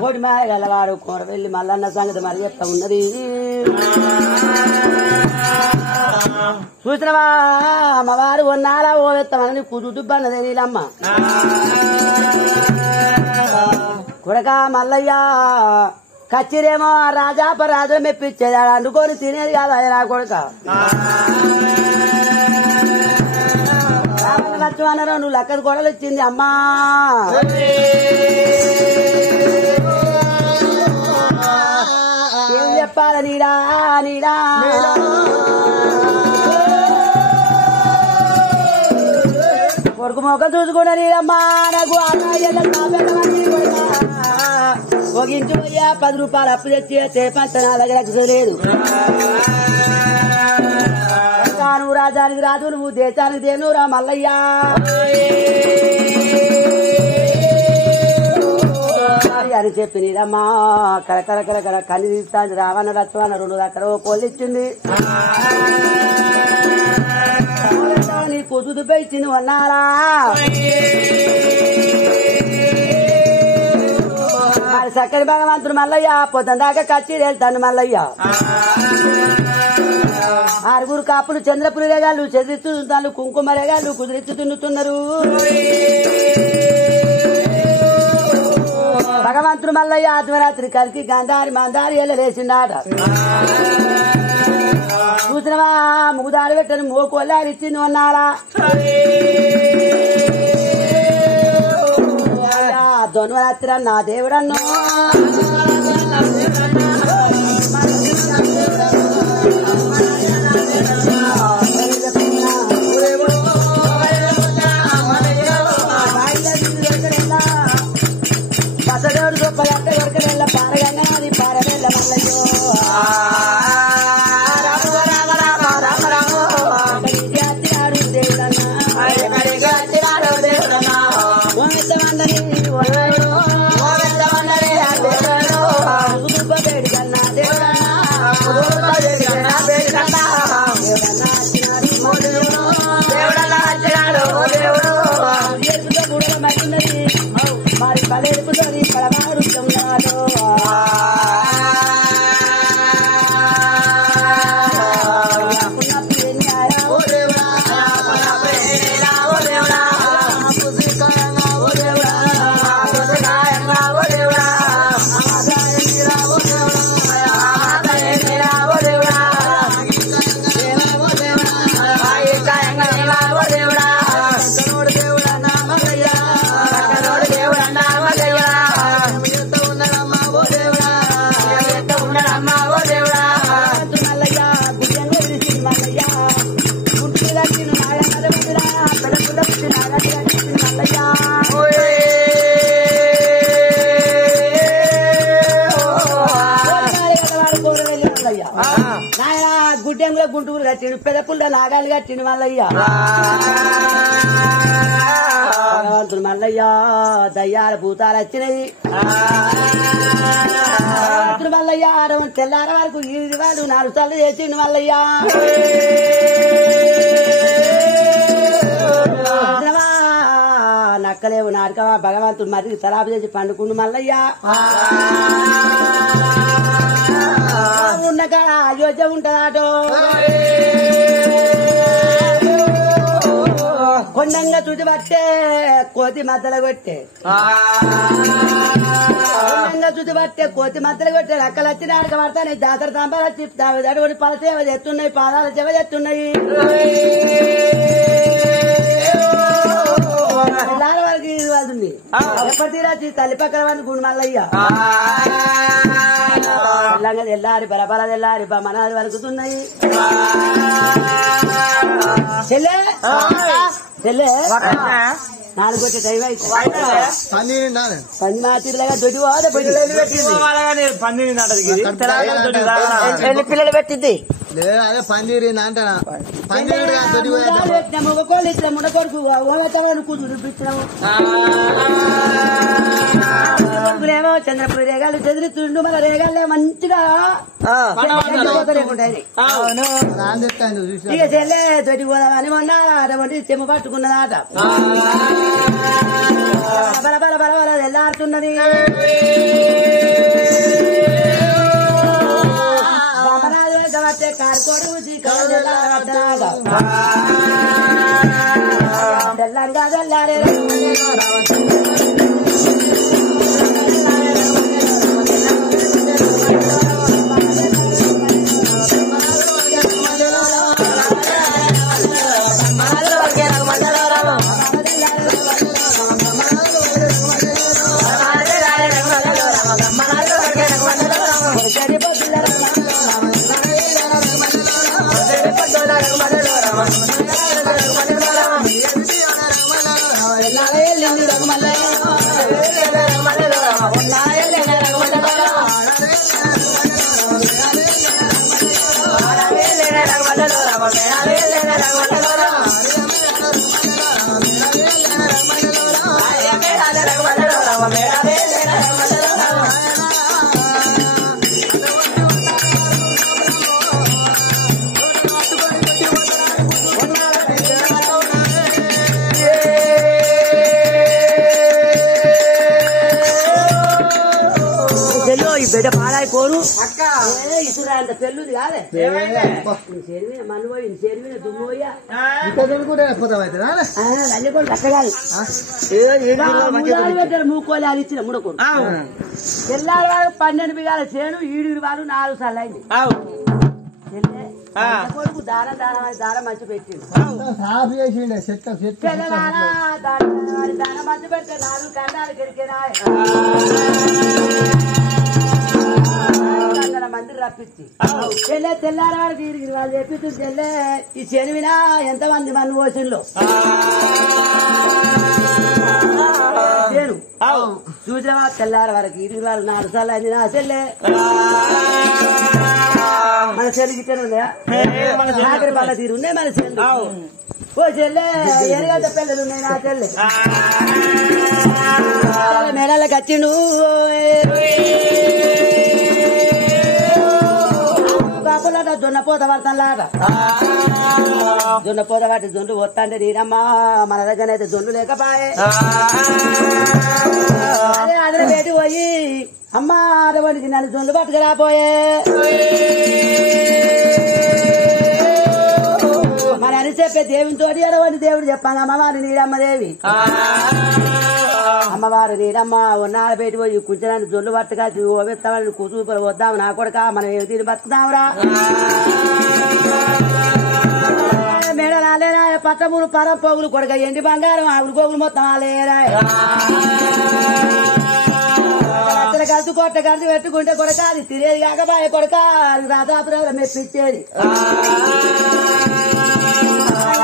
కోడి మాయగలవారు కోరవెల్లి మల్లన్న సంగతి మరి ఎట్లా ఉన్నది చూసినవా అమ్మవారు ఉన్నారా ఓ ఎత్తమని కుదుబన్నదే నీలమ్మ కొడక మల్లయ్య కచ్చిరేమో రాజాపరాజు మెప్పించేది అందుకొని తినేది కాదు అది నా కొడుక లక్ష్మణరావు నువ్వు లక్కది గొడవలు వచ్చింది అమ్మా ఏం చెప్పాల నీడా నీడా కొడుకు మొక్క చూసుకున్నా నీడమ్మా నాకు ఒక ఇంటి పోయా 10 రూపాయలు అప్పు తెచ్చి పంట నా దగ్గర లేదు నువ్వు రాజానికి రాజు నువ్వు దేశానికి దేనురా మల్లయ్యా అని చెప్పి నీదమ్మా కరకర కన్ని తీస్తాను రావన్న రత్వాన 2 రకాల పోలిచ్చింది నీ పొద్దుపై ఇచ్చింది అన్నారా మరి చక్కని భగవంతుడు మల్లయ్య పొద్దున దాకా కచ్చి వెళ్తాను మల్లయ్య 6 కాపులు చంద్రపురి రేగాళ్ళు చెదిరిస్తున్నారు కుంకుమ రేగాళ్ళు కుదిరిచ్చి తున్నుతున్నారు భగవంతుడు మల్లయ్య ఆత్మరాత్రి కలిసి గంధారి మందారి వెళ్ళలేసిందాట చూసినవా ముగుదారు పెట్టని మోకోళ్ళారు ఇచ్చింది అన్నారా ధనురాత్రి నా దేవుడన్నో బసదేవుడు గొప్ప గట్ట కొరకరెళ్ళ పారగంగా అది పారవెళ్ళ మల్లయ్యో మరి పలేడుపుతో పడమాడుతున్నాడు నాయన గుడ్డెంలో గుంటూరు కట్టిండు పెదపుల్ల నాగాలు కట్టిండు మల్లయ్య భగవంతుడు మల్లయ్య దయ్యాల భూతాలు వచ్చినది మల్లయ్య తెల్లార వరకు ఇది వాళ్ళు 4 సార్లు చేసిండు మల్లయ్య నక్కలేవు నాటకమా భగవంతుడు మరి సలాపు చేసి పండుకుండు మల్లయ్య ఉన్నగా అయోధ్య ఉంటదాటో కొండంగా చుట్టుపట్టే కోతి మధ్యలో కొట్టే పట్టే కోతి మధ్యలో కొట్టే రక్కలు వచ్చి నాడక పడతాయి జాతర తంబాలు వచ్చి అటువంటి పల సేవ చేస్తున్నాయి పాదాల సేవ చేస్తున్నాయి పిల్లల వరకు ఇది వాడుతుంది ఎప్పటి రాచి తల్లి పక్కన వాడిని గుడి మల్లయ్య తెల్లారి బలబల తెల్లారి మనాది వరకుతున్నాయి చెల్లె చెల్లె 4 కొట్టే టైం అయితే పంది మాచిలాగా దొడ్డి పోదా పిల్లలు పెట్టింది అదే పన్నీరు అంటానా ముగకోళ్ళు ఇచ్చిన ముడ కొడుకు కూతురు కొడుకులేమో చంద్రపురి రేగాలు చెదిరితుండు మన రేగాలే మంచిగా ఇక చెల్లె తొట్టి పోదామని మొన్న అటువంటి చెమ్మ పట్టుకున్నదాట బల బల బల బల తెల్లారుతున్నది కాబట్టి కార్కోడు తెల్లారిగా తెల్లారే బిడ్డ పాడైపోను ఇసురా అంత పెళ్ళుది కాదే మన్ను పోయి చెరువిన దుమ్ము పోయా అన్ని కూడా చక్కగాదు పెట్టారు మూకోలే అది ఇచ్చిన ముడకోడు తెల్లారి వారు 12 బిగాల చేను 7 వారు 4 సార్లు అయింది కొడుకు దానం దానం దానం మంచి పెట్టిండు దానం మంచి పెడితే 4 గంటలు గెలికేనా మంది రప్పించి చెల్లె తెల్లారి వాడికి తిరిగి వాళ్ళు చెప్పించు చెల్లె ఈ చెనివినా ఎంతమంది మన ఓషన్లో చేను చూసినా తెల్లారి వరకు ఇరిగి వాళ్ళు 4 సార్లు అయింది నా చెల్లె మన చెల్లి చికెన్ ఉన్నాయా నాకరి పళ్ళ తీరు ఉన్నాయి మన చెల్లి ఓ చెల్లె ఎరగంట పిల్లలు ఉన్నాయి నా చెల్లె మేడలకు వచ్చిండు బాపులాట జొన్న పోత పడతాలాట జొన్న పోత పట్టి జొన్ను పోతాంటే నేనమ్మా మన దగ్గర అయితే జొన్ను లేకపోయే అదే అదన పెట్టి పోయి అమ్మా అటువంటి నన్ను జొన్ను పట్టుకురాపోయే మన అని చెప్పే దేవునితో అటువంటి దేవుడు చెప్పాను అమ్మవారి నీడమ్మదేవి అమ్మవారు నీడమ్మ ఉన్నాడు పెట్టి పోయి కూర్చోడానికి జొల్లు పట్టుగా ఓపెత్తామని కూతురు వద్దాము నా కొడుక మనం ఏమి తిని బతుకుతామురా మేడ రాలేరా పట్టములు పరం పోగులు కొడుక ఎండి బంగారం ఆవిడ పోగులు మొత్తం ఆలేరా కలిసి కొట్ట కలిసి పెట్టుకుంటే కొడక అది తినేది కాకబాయ కొడక అది రాధాపురం మెప్పించేది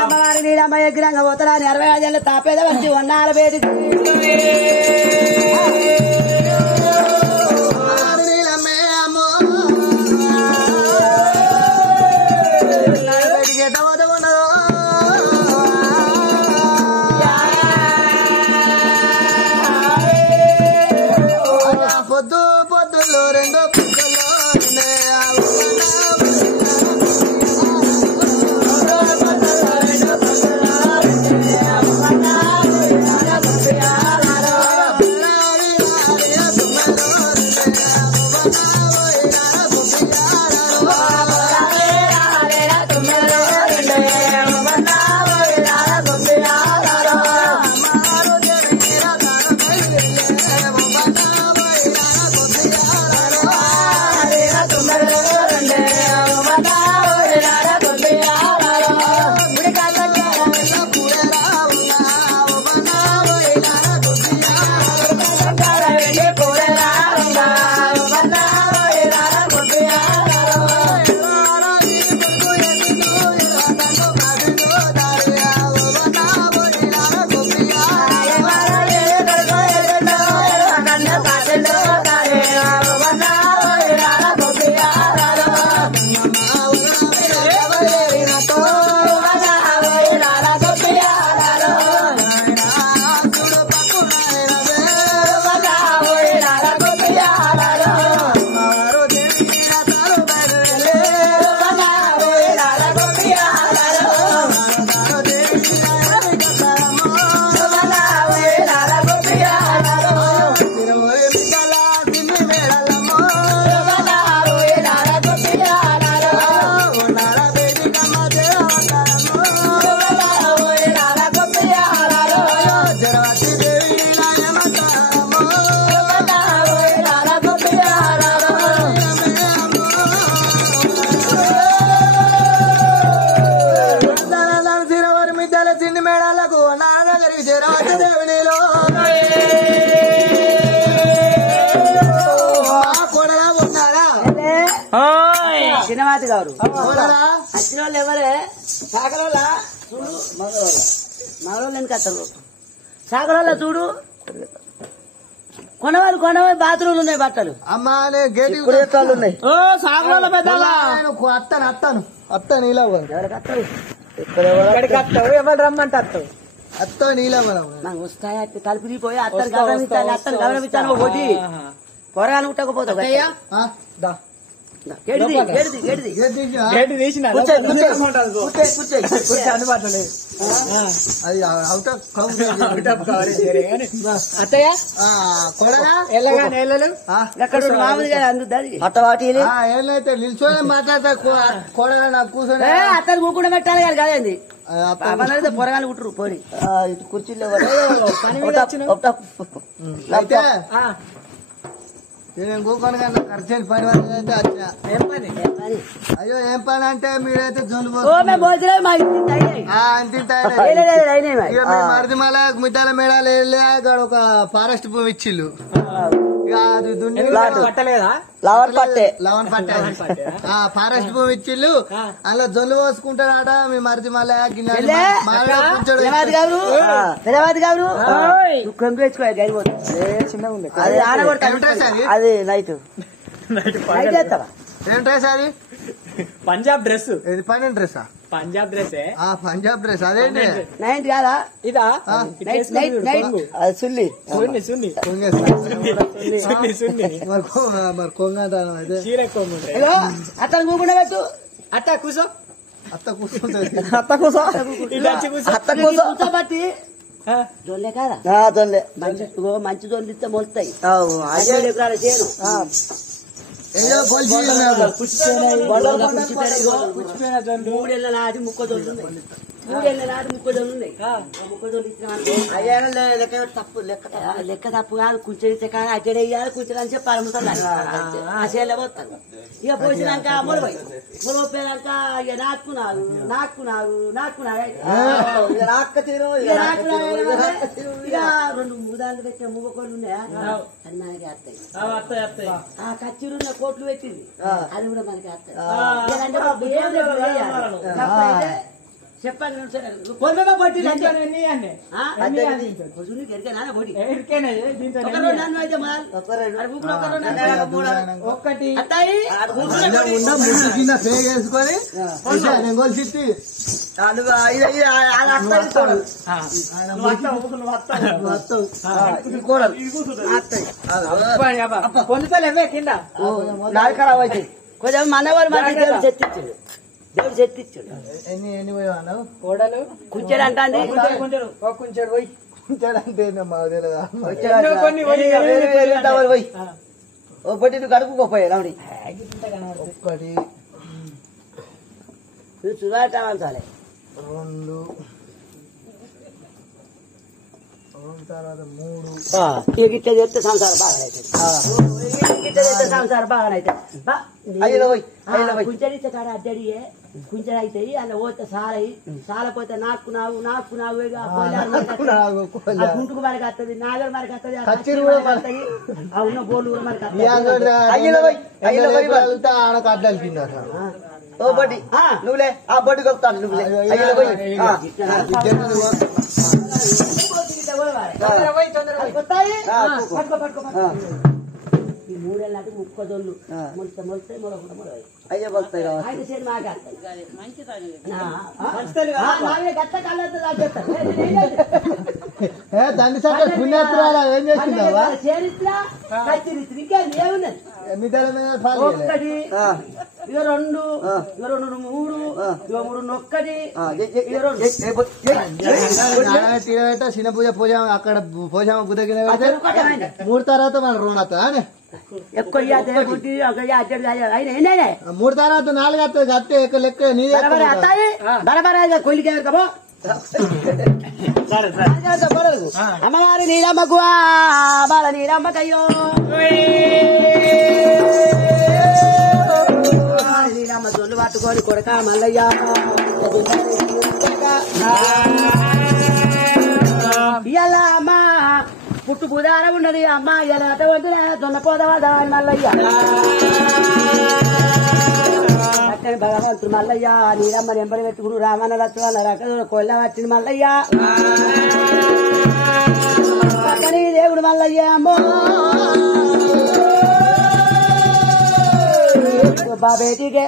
అమ్మవారి నీడమ్మ ఎగ్గిరంగా పోతారా 65 ఏళ్ళు తాపేద వచ్చి ఉన్నాడు వేదిక పొద్దు పొద్దులో 2 పుక్కలో చిన్నమాతి గారు కోడలా వచ్చిన వాళ్ళు ఎవరే సాగరోళ్ళ చూడు మగవాళ్ళు ఎందుకు అత్తరు సాగరోళ్ళ చూడు కొనవాలి బాత్రూమ్లు ఉన్నాయి బట్టలు అమ్మా గేట్ ఉన్నాయి అత్తాను ఇలా ఎవరికి అత్తరు ఎవరు రమ్మంటే అత్తవు అత్తాను ఇలా మనం నాకు వస్తాయా తలుపు తీపోయి అత్తను గమనించాను ఒకటి పొరగాలు ముట్టకపోతావు గేటు తీసిన అది అవుట్ ఆఫ్ అత్తయ్య కొడలా వెళ్ళగానే వెళ్ళలు అక్కడ మామూలుగా అందుతుంది అట్టవాటి ఏమైతే నిల్చొని మాట్లాడతా కొడలా నాకు కూర్చొని అత్తను కూకుండా పెట్టాలి కానీ కాదండి అయితే పొరగాలు కుట్టరు పోయి ఇటు కుర్చీలో అయితే నేను కూకొని కానీ ఖర్చు పని వరకు అయితే వచ్చిన ఏం పని అయ్యో ఏం పని అంటే మీరైతే జోలు మరిది మళ్ళ మిట్టాల మేడాలు వెళ్ళి అక్కడ ఒక ఫారెస్ట్ భూమి ఇచ్చిళ్ళు ఇక అది దున్ని పట్టలేదా లవర్ పట్టే లవన్ పట్టే ఫారెస్ట్ భూమి ఇచ్చిళ్ళు అందులో జొల్లు పోసుకుంటాడట మీ మరిది మళ్ళీ అది నైట్ ఏం డ్రెస్ అది పంజాబ్ డ్రెస్ ఇది పని డ్రెస్సా పంజాబ్ డ్రెస్ పంజాబ్ డ్రెస్ అదేంటి నైట్ కాదా ఇదా సుల్లి సున్ని సున్ని సున్ని మరి కొంగంటాను అదే చీర కొంగుంటే అతను కూకుండా పెట్టు అత్త కూసో అత్త కూర్చుంటుంది అత్త కూసో అత్త కూసో బట్టి జొల్లే కాదా జొల్లే మంచి జొల్లు ఇస్తే మొలుతాయి ఎకరాల చేను మూడేళ్ల నాటి ముక్కజొల్లు ఉన్నాయి తప్పు లెక్క తప్పు కాదు కుంచెడితే కానీ అడ్డేయాలి కుంచెడని చెప్పి అమ్ముతాను ఆ చేయాలి పోతాను ఇక పోసినాక ములపోయినాక ఇక నాకున్నారు ఇక 2-3 దాంట్లో పెట్టిన ముగ్గకోళ్ళు ఉన్నాయా అది మనకి వస్తాయి ఆ కచ్చిరున్న కోట్లు పెట్టింది అది కూడా మనకి వస్తాయి చెప్పండి ఒక్కటి వేసుకొని కొలిసి పొందుతలేవే కింద ఖరాబ్ అయితే కొంచెం మనవాళ్ళు మంచి దేవుడు చెత్తిచ్చాడు ఎన్ని పోయి అన్నావు కోడలు కుంచెడు అంటే కుంచెడు పోయి అంటే మాకు తెలియదా పోయి ఒకటి కడుపుకోపోయా రావుడి ఒక్కటి చూడాలి 2 తర్వాత 3 గిట్ట చేస్తే సంసారం బాగా అవుతుంది కుంచెడితే కాడ అడ్డడియే కుంచెడు అవుతాయి అలా పోతే సారయి సాలపోతే నాకు గుంటుకు మనకి వస్తుంది నాగలు మనకి వస్తుంది ఆ ఉన్న బోర్లు కూడా మనకి బొడ్డి నువ్వులే ఆ బొడ్డి కొలుతాను నువ్వులే ఈ 3 ఏళ్ళ నాటి ముక్కజొల్లు మొలుస్తాయి మొలకుండా మొలవాయి అయ్యే వస్తాయి అయితే చేను మాకే దండి సార్ పుణ్యాత్రాలు ఏం చేసిందా చరిత్ర ఇంకా ఏమున్నది ఒక్కటి ఇక 2 ఇక 2 3 ఇక 3 ఒక్కటి చిన్న పూజ పూజ అక్కడ పోజామ బుద్ధ కింద 3 తర్వాత మన రుణత ఎక్కువ 3 తర్వాత 4 వస్తుంది అత్తే ఎక్కువ లెక్క బరబరా కొలికే కబో అమ్మవారి నీలమ్మకు బాల నీలమ్మకయ్యో నీలమ్మ జొల్లు పట్టుకొని కొడక మల్లయ్య ఇలా అమ్మ పుట్టు పుదార ఉన్నది అమ్మ ఇలా అటువంటి జొన్న పోదవా మల్లయ్య భగవంతుడు మల్లయ్య నీరమ్మ నెంబడి పెట్టుకుడు రామన్న లక్ష్మణ రకదూర కొల్ల పట్టిన మల్లయ్య పక్కని దేవుడు మల్లయ్య అమ్మో బాబేటికే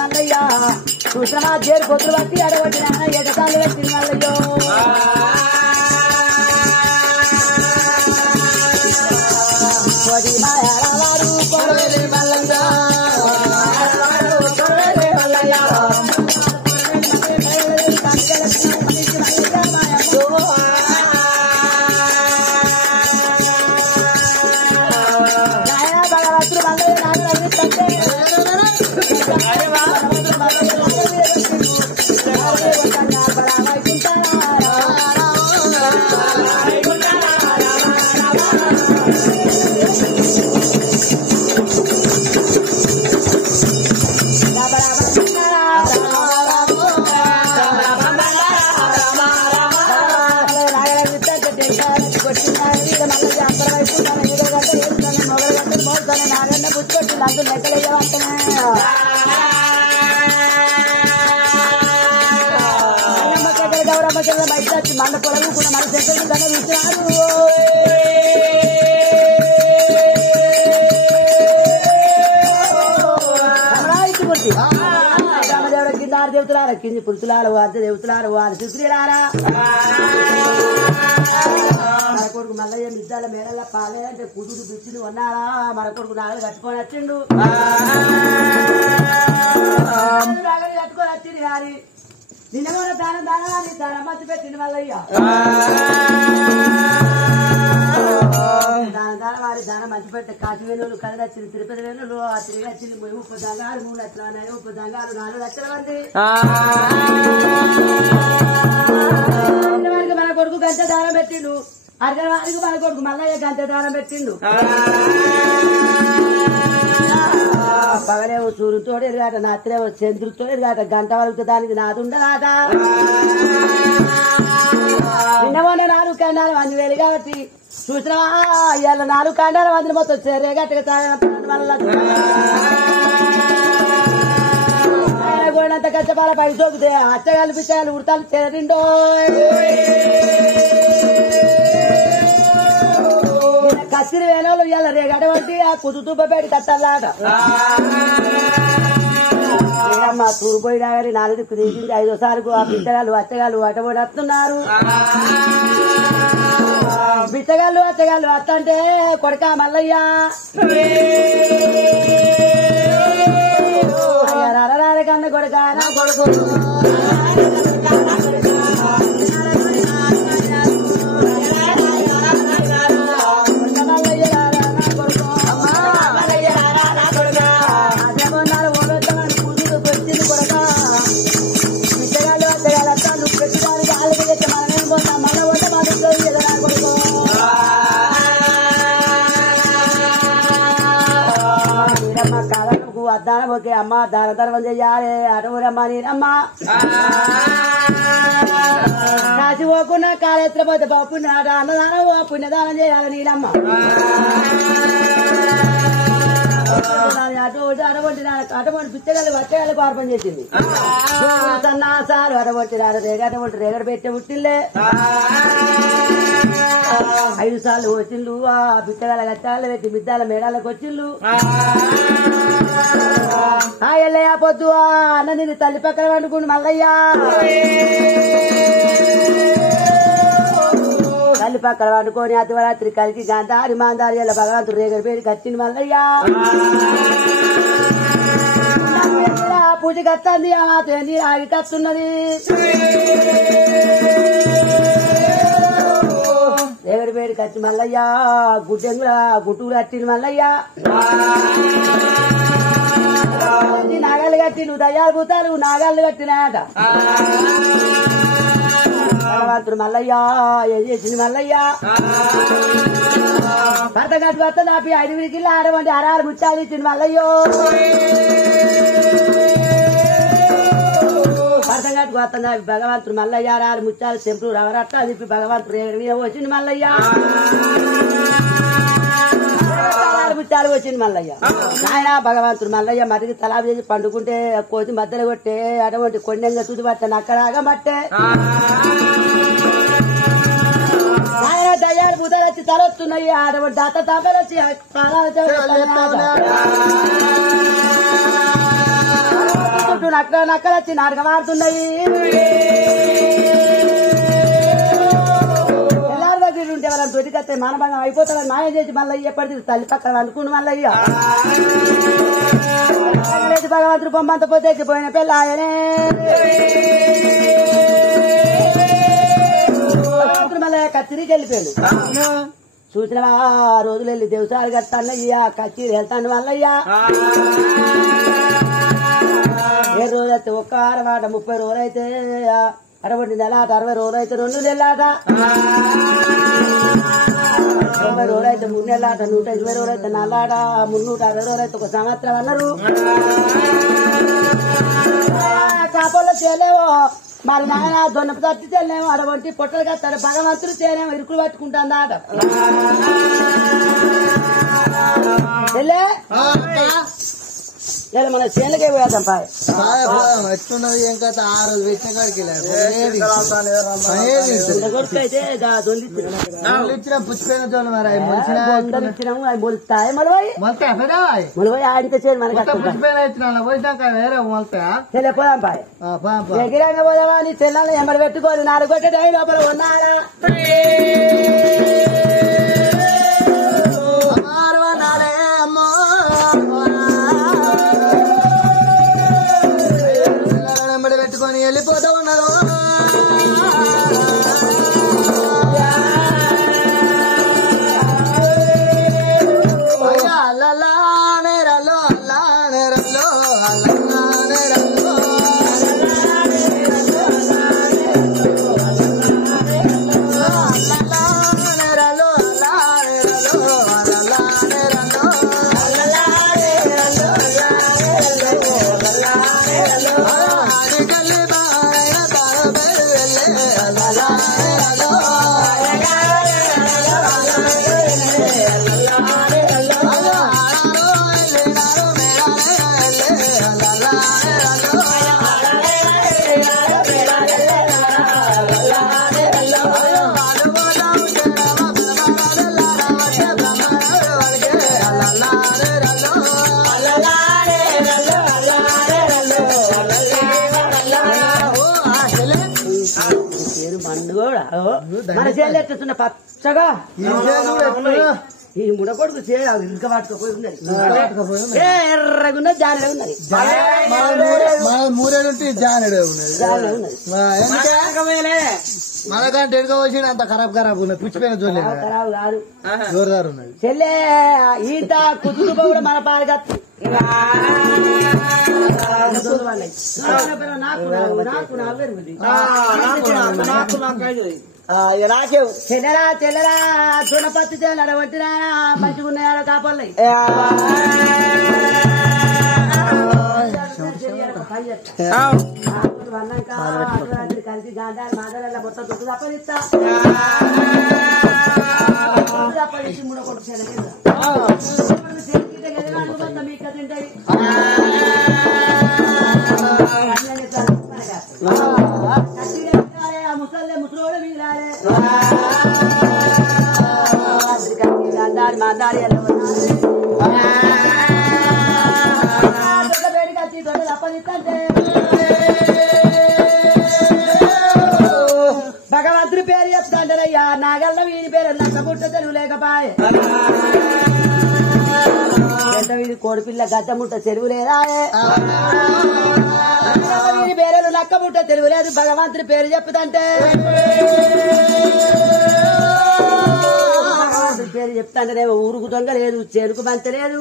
మల్లయ్య చూసినా చేరు పొద్దులు బట్టి అడగొట్టిన ఎగసాలు వచ్చింది మల్లయ్యో మన పొలం కూడా మన సెంటర్ రామదేవుడ కింద ఆరు దేవతలారా కింది పురుషులారు అర్ధ దేవతలారు వారి శుశ్రీలారా మన కొడుకు మల్లయ్య మిద్దాల మేడల పాలే అంటే కుదురు బిచ్చుని ఉన్నారా మన కొడుకు నాగలు కట్టుకొని వచ్చిండు నాగలు కట్టుకొని వచ్చింది కానీ నిన్న కూడా దానం దానాన్ని తన మధ్య పెట్టిన మల్లయ్య దాన వారి దానం మంచి పెట్టే కాశీ వేణులు కలదచ్చింది తిరుపతి వేణులు ఆ తిరిగి వచ్చింది 30 దంగాలు 3 లక్షల 30 దంగాలు 4 లక్షల మంది వారికి మన కొడుకు గంట దానం పెట్టిండు అర్జున వారికి మన కొడుకు మల్లయ్య గంట దానం పెట్టిండు పగలేవు సూర్యుతోడు ఎరుగాట నాత్రేవో చంద్రుతో ఎరుగాట గంట వరకు దానికి నాదుండదాట నిన్నమోనే 4 కండాలు 1000 కాబట్టి చూసినా ఇవాళ 4 కండాలు 100 మొత్తం చెరే గట్టగా వల్ల గోడంత కచ్చపాల పై సోకితే అచ్చగాలు పిచ్చాలు ఉడతాలు చేరిండో కసిరి వేణోళ్ళు ఇవాళ రేగడ బట్టి ఆ కుదుతుబ్బ పెట్టి కట్టాలాట అమ్మ తూరుపోయినా కానీ 4 దిక్కు తీసింది 5వ సార్కు ఆ బిచ్చగాళ్ళు అచ్చగాళ్ళు అటబడి వస్తున్నారు బిచ్చగాళ్ళు అచ్చగాళ్ళు అత్తంటే కొడక మల్లయ్య కన్న కొడక నా కొడుకు అద్దానం ఓకే అమ్మ దాన ధర్మం చెయ్యాలి అటూరమ్మ నీరమ్మ కాసి పోకుండా కాళేశ్వర పోతే పుణ్య అన్నదానం పుణ్యదానం చేయాలి నీరమ్మ అటువంటి పిచ్చగలు వచ్చేయాలి పార్పం చేసింది సన్నాసాలు అటువంటి రేగడ పెట్టే ఉట్టిల్లే 5 సార్లు వచ్చిండు ఆ పిచ్చగల గచ్చాలు పెట్టి మిద్దాల మేడాలకు వచ్చిండు ఎల్లయ్య పొద్దు అన్న నేను తల్లి పక్కన వండుకుని మల్లయ్యా తల్లి పక్కన వండుకొని అతివరాత్రి కలిసి గాంధారి మాందారి అలా భగవంతుడు రేగడి పేరు కచ్చింది మల్లయ్యా పూజకి వస్తుంది ఆ తేంది ఆగి కస్తున్నది రేగడి పేరు కచ్చి మల్లయ్యా గుట్టులు కట్టింది మల్లయ్యా నాగాలు కట్టిండు దయ్యాలు భూతాలు నాగాళ్ళు కట్టినాయట భగవంతుడు మల్లయ్యా ఏం చేసింది మల్లయ్యా భర్త కట్టి భర్త నాపి 5 కిలో ఆడవంటి అరాలు ముచ్చాలు ఇచ్చింది మల్లయ్యో భర్త కట్టి భర్త నాపి భగవంతుడు మల్లయ్య అరాలు ముచ్చాలు చెంపులు రవరట్ట తిప్పి భగవంతుడు మీద వచ్చింది మల్లయ్యా ముచ్చాలు వచ్చింది మల్లయ్య నాయన భగవంతుడు మల్లయ్య మరిగి తలా చేసి పండుకుంటే కోతి మధ్యలో కొట్టే అటువంటి కొండంగా తుది పట్టాను అక్కడాగా మట్టే ఆయన దయ్యాలు బుధలు వచ్చి తలొస్తున్నాయి అటువంటి దాత తాపలు వచ్చి నక్కలు వచ్చి నాటకం ఆడుతున్నాయి ఉంటే వాళ్ళని దొరికితే మానభంగం అయిపోతారని మాయం చేసి మల్లయ్య ఎప్పటిది తల్లి పక్కన అనుకుని మల్లయ్య భగవంతుడు బొమ్మంత పోతే పోయిన పిల్లాయనే భగవంతుడు మల్లయ్య కచ్చిరికి వెళ్ళిపోయాడు చూసిన రోజులు వెళ్ళి దేవసాలు కట్టానయ్యా కచ్చిరి వెళ్తాను మల్లయ్య ఏ రోజైతే ఒక్క ఆరమాట 30 రోజులైతే అటువంటి నెలాట 60 రోజులైతే 2 నెలలాట 90 రోజులైతే 3 నెలలాట 120 రోజులైతే నల్లాట 360 రోజులైతే 1 సంవత్సరం అన్నారు కాపల్లో చేయలేవో మరి నాయన దొన్నపు తట్టి తెల్లేమో అటువంటి పొట్టలు కట్టారు భగవంతుడు చేయలేమో ఇరుకులు పట్టుకుంటాందాట తెల్లే లేదా మన చేనుకే పోయేద్దాం పాయ ఎట్టున్నది ఏం కథ 6 రోజులు పెట్టిన కాడికి ఇచ్చిన పుచ్చిపోయిన జోలు మరి ఇచ్చినాము అవి మొలుస్తాయి మొలవాయి మొలవాయి ఆడితే చేయండి మనకి పుచ్చిపోయిన ఇచ్చిన పోయినాక వేరే మొలతా పోదాం పాయ ఎగిరంగా పోదామా నీ తెల్లని ఎంబడి పెట్టుకోని 4 గొట్టె లోపల ఉన్నాడా పెట్టుకొని వెళ్ళిపోతూ ఉన్నారు మన చేయాలి ఎట్లున్న పచ్చగా ఈ ముడకొడుకు చేయాలి ఇంకా పట్టుకపోయి ఉన్నది ఎర్రగున్నది జానడే ఉన్నది 3 ఏళ్ళుంటే జానడే ఉన్నది మనకంటే ఎడుక వచ్చిన అంత ఖరాబ్ ఉన్నది పుచ్చిపోయిన జోలే ఖరాబ్ కాదు జోరుదారు ఉన్నది చెల్లె ఈత కుదురు కూడా మన పాలకత్తు చెల్లెరా చెల్లెరా దునపత్తి చెల్లెడ వంటినా మంచిగున్నాయాలో కాపల్లయి కలిసి గాంధాలు మాదాల మొత్తం దుక్కు తప్పనిస్తా తప్పనిచ్చి మూడో కొట్టు చెల్లె మీకు తింటాయి ముసలే ముసలోడు మిగిలాలే గాంధారి మాదారి వేడికి వచ్చి దొడ్డ తప్పనిస్తంటే భగవంతుడి పేరు చెప్తాంటారయ్యా నాగల్ల వీని పేరు నక్కబుట్ట తెలుగు లేకపాయే వీడి కోడిపిల్ల గద్దముట్ట చెరువు లేదా వీని పేరు నక్కబుట్ట తెలుగు లేదు భగవంతుడి పేరు చెప్తాంటే పేరు చెప్తాంటేనేమో ఊరుకు దొంగ లేదు చెరుకు బంత లేదు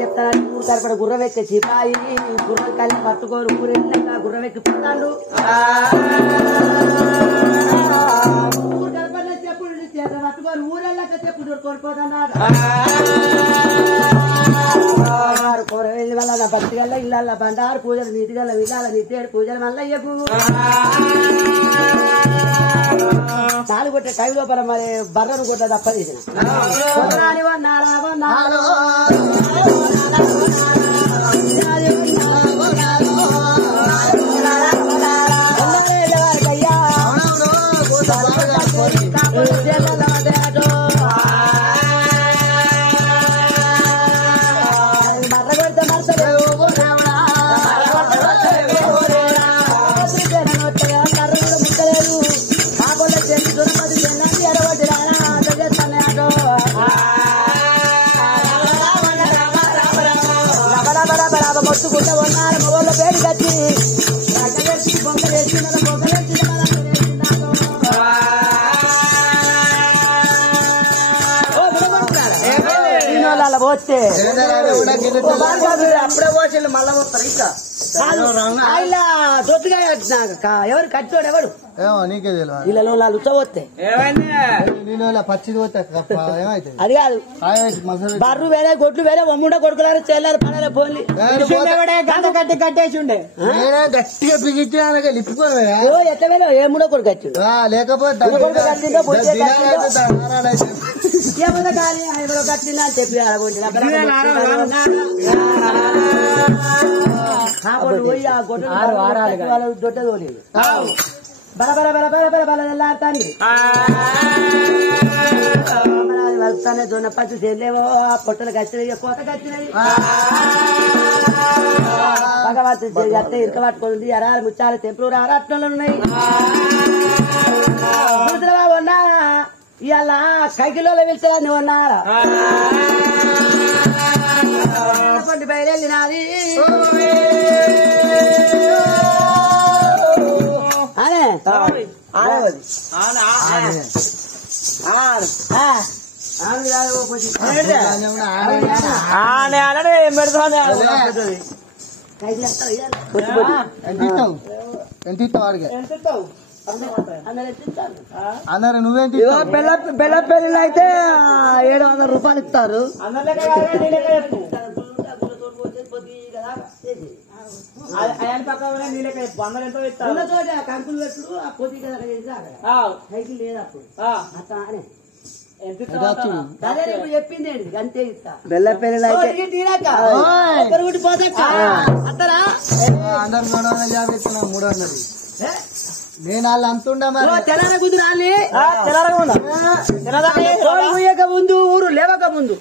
చెప్తాను ఊరు కడపడ గుర్రవెక్కి చిపాయి గుర్రం కలిసి పట్టుకోరు ఊరెళ్ళక గుర్రవెక్కి పుట్టాడు ఊరు కడపడ చెప్పుడు పట్టుకోరు ఊరెళ్ళక చెప్పుడు కోల్పోతున్నాడు కూరవేళ్ళ వల్ల భక్తి గల్ల ఇళ్ళ బండారు పూజలు నీటి గల్ల విధాల నిత్యేడు పూజలు మల్లయ్యకు తాళి కొట్టే టైం లోపల మరి బర్రను కొట్ట తప్పదీసిన మొత్తుకుంటే ఉన్నారు మొగోళ్ళ పేరు కట్టి బొమ్మలేసి అలా పోతే అప్పుడే పోసి మళ్ళా పోతారు ఇంకా ఇలా దొద్దుగా ఎవరు కట్టోడు ఎవడు నీకే తెలియదు ఇలా లుచ్చబోతే పచ్చిది పోతే అది కాదు బర్రు వేరే గొడ్లు వేరే ఒమ్ముండ కొడుకులారు చెల్లారు పడాలి పోలి కట్టి కట్టేసి ఉండే గట్టిగా పిగిచ్చి లిప్పుకోవే ఎట్లా వేరే ఏముడో కొడుకు కట్టిండు లేకపోతే ఏమన్నా కానీ ఐదులో కట్టిందా అని చెప్పి పోయి ఆ గొడ్డు వాళ్ళు దొడ్డ తోలేదు బలబల బలబల బలబల వెళ్ళాడుతాండి వెళ్తానే దొన్న పచ్చి చెల్లేవో ఆ పొట్టలు కచ్చినాయి కోత కచ్చినాయి భగవంతుడు అత్తే ఇరుక పట్టుకుంది అరాలు ముచ్చాలు తెంపులు ఆరాటంలో ఉన్నాయి ఉన్నా ఇవాళ కైకిలో వెళ్తే నువ్వు ఉన్నారా బయలునాది అనే అన్నారు నువ్వేం బెల్ల పెళ్లి అయితే 700 రూపాయలు ఇస్తారు కంకులు పెట్టుడు ఆ పొద్దు సైకిల్ లేదు అప్పుడు అట్లా అని అదే ఇప్పుడు చెప్పింది అంతే ఇస్తా బెల్ల పెళ్లి అత్తరా అందరు 350 ఇస్తున్నా 300 నేను వాళ్ళు అంతుండ మరి తెలంగాణ ముందు రాలి ముందు ఊరు లేవక ముందు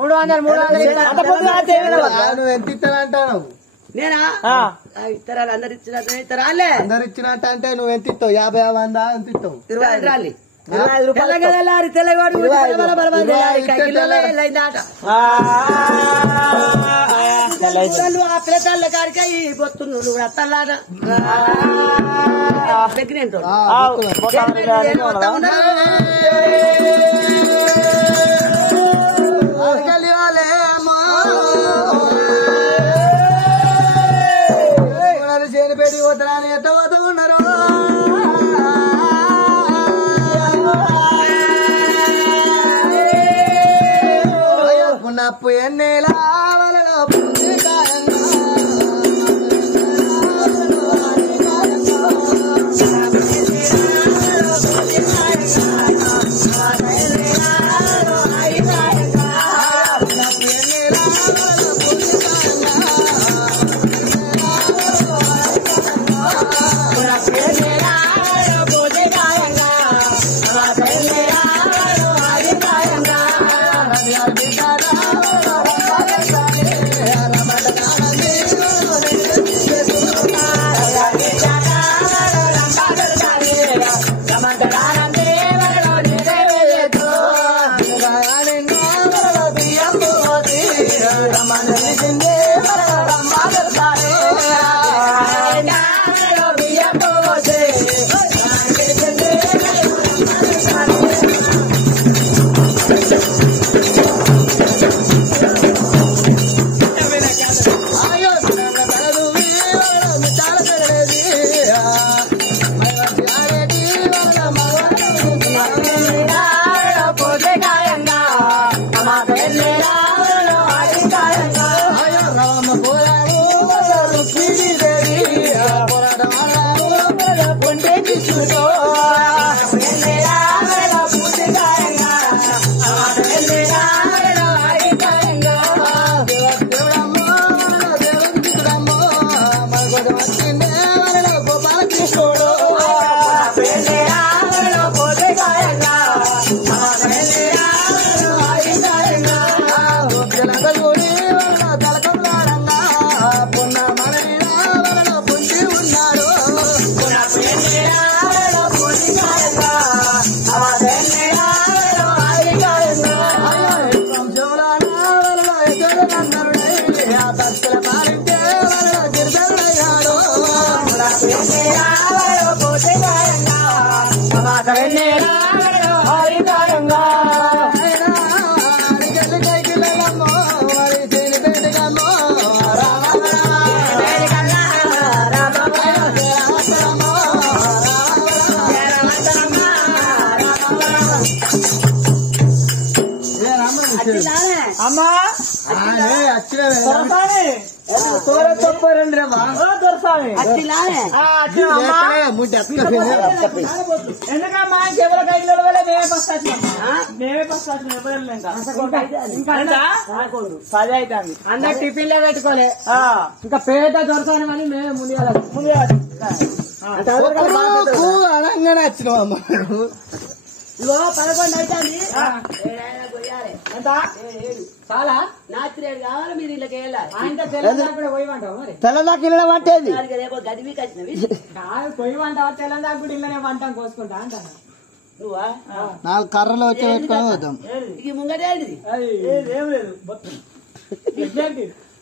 300 నువ్వు ఎంత ఇస్తానంటావు నేనా ఇతరాలు అందరు ఇచ్చినట్లే అందరు ఇచ్చినట్టు అంటే నువ్వు ఎంత ఇస్తావు 50 వందా ఎంత ఇస్తావు 25 రాలి 25 రూపాయలు తెల్లవాడు ఆ పిల్లల కాడికి పోతున్నారు నువ్వు అత్తలాట ప్రెగ్నెంట్ చేను పెట్టి పోతారని ఎట్ట పోతా ఉన్నారు పున్నప్పు ఎన్నేలా Yeah. అమ్మా ఎందుకమ్మా కేవల కైకిలో వల్ల మేమే ఫస్ట్ పది అవుతుంది అన్న టిఫిన్ లో పెట్టుకోలే ఇంకా పేద దొరసాను అని మేమే ముందుగా వచ్చినావు అమ్మ ఇగో 11 అవుతుంది ఎంత చాలా నాత్రేడు కావాలి మీరు ఇళ్ళకి వెళ్ళాలి ఆయన తెలంగాణ కూడా పోయిమంటావు మరి తెలంగాణ ఇళ్ళ పట్టేది రేపు గదివికి వచ్చినవి పోయిమంటావా తెలంగాణ కూడా ఇళ్ళనే వంటాం కోసుకుంటా అంటాను నువ్వా 4 కర్రలు వచ్చి పెట్టుకొని పోతాం ఇది ముంగటేంటిది ఏం లేదు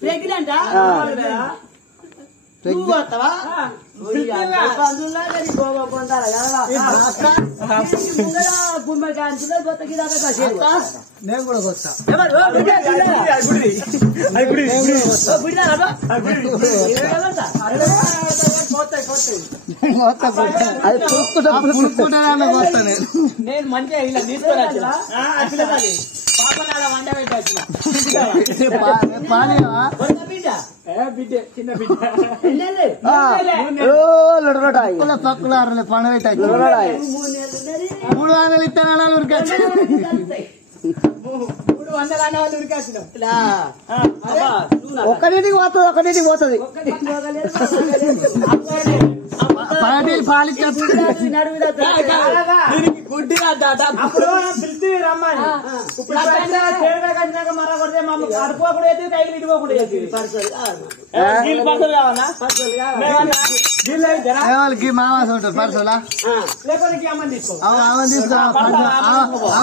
ప్రెగ్నెంట్ నువ్వు వస్తావా నేను కూడా వస్తా నేను మంచిగా ఇలా తీసుకొని పాపనాడ వంట పెట్టచ్చు బిడ్డ చిన్న బిడ్డ పక్కులారు పండుగ 3 వందలు ఇస్తాను ఉరికొచ్చి 300 అన్న వాళ్ళు ఉరికొచ్చినాం ఒక్కటికి పోతుంది పాలిచ్చా గుడ్డి అప్పుడు పిలిచి రమ్మని ఇప్పుడు కట్టినాక మర కొడితే మమ్మల్ని కడుకోకూడదు అయితే కైలు ఇటుకోకూడదు వాళ్ళకి మామాస ఉంటుంది పర్సలా లేకపోతే అమ్మని తీసుకో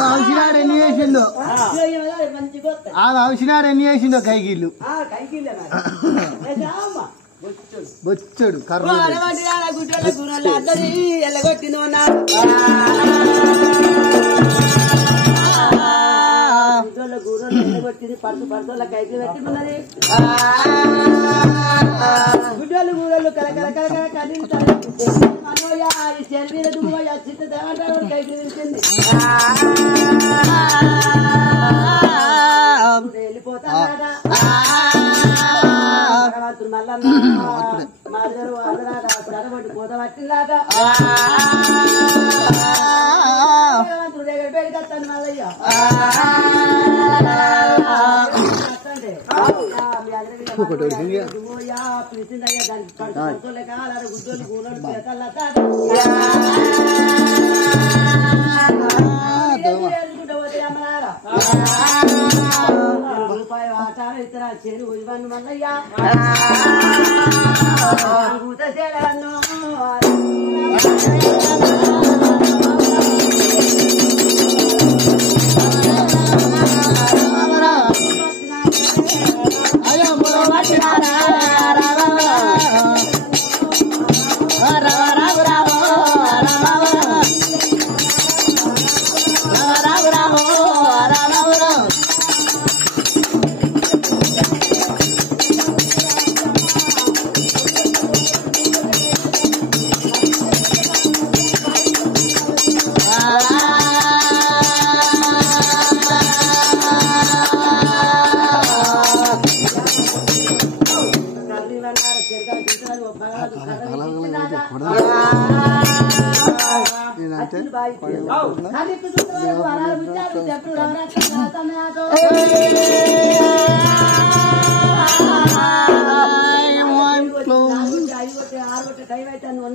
అవసినాడు ఎన్ని చేసిందో అవసినాడు ఎన్ని చేసిందో కైకిళ్ళు బొచ్చడు కర్ర ఎల్లగొట్టింది ఎల్లగొట్టింది పర్సుల కైకి పెట్టింది గుడ్డలు గూడలు కలకల కదిలింది చెరువీల దుమ్మయ్య చిత్త కైకి వెళ్తుంది వెళ్ళిపోతాడా మల్లన్న మాదరు అందరాట అప్పుడు అడబట్టి పోత పట్టిందాట దగ్గర పెరిగత్తాను మల్లయ్య పిలిచిందయ్యా దానికి పడుకోలే కావాలి గుడ్డోళ్ళు కూరలు పెరకల్లా రూపాయి ఆటాలు ఇతర చెరు ఇవన్నీ మల్లయ్యా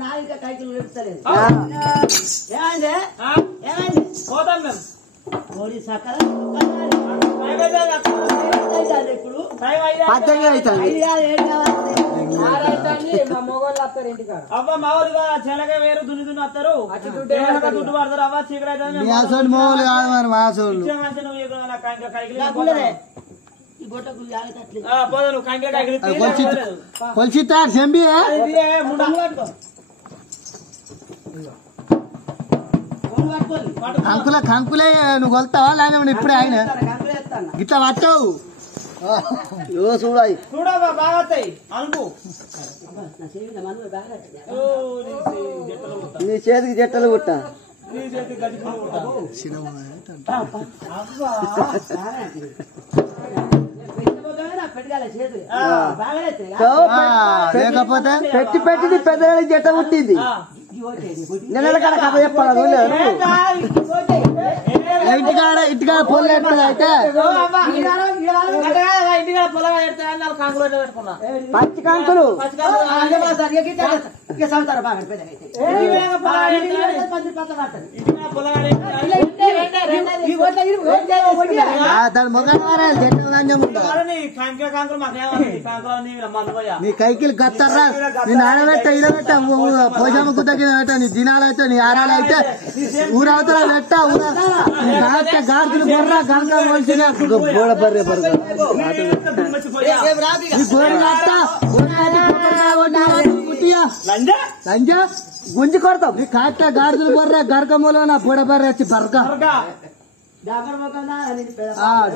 నాలుగు కైకి నిలుపుతలేదు ఏమైంది పోతాం మేము ఓడి సకల ఇప్పుడు మా మొగోళ్ళు వస్తారు ఇంటికాడ అవ్వ మా ఊరుగా చెలగా వేరు దున్ని వస్తారు దుడ్డు పడతారు అవ్వ చీకటి కొలిచితా చెంబి కంకులే నువ్వు కొలుతావా లేదా ఇప్పుడే ఆయన గిట్లా పట్టవు చూడాలి చూడవా బాగా వస్తాయి అనుకో నీ చేతికి జట్టలు పుట్టా లేకపోతే పెట్టి పెట్టింది పెద్ద జట్ట పుట్టింది నెలల కాడ కథ చెప్పాలి ఇంటికాడ పొలం పెడుతుంది అయితే పచ్చి కంకులు నీ కైకిలు కత్తర్రా నీ నాడబెట్ట ఇడబెట్ట పోషమ్మ గుద్ద కింద పెట్ట నీ దినాలు అయితే నీ ఆరాలు అయితే ఊరవతల పెట్ట గాజులు బొర్రా గంగ మనిషిన గోడ బర్రె లంజా గుంజి కొడతాం నీ కాట గాజులు బొర్రా గరకమూల నా పొడ బర్రె వచ్చి బర్గ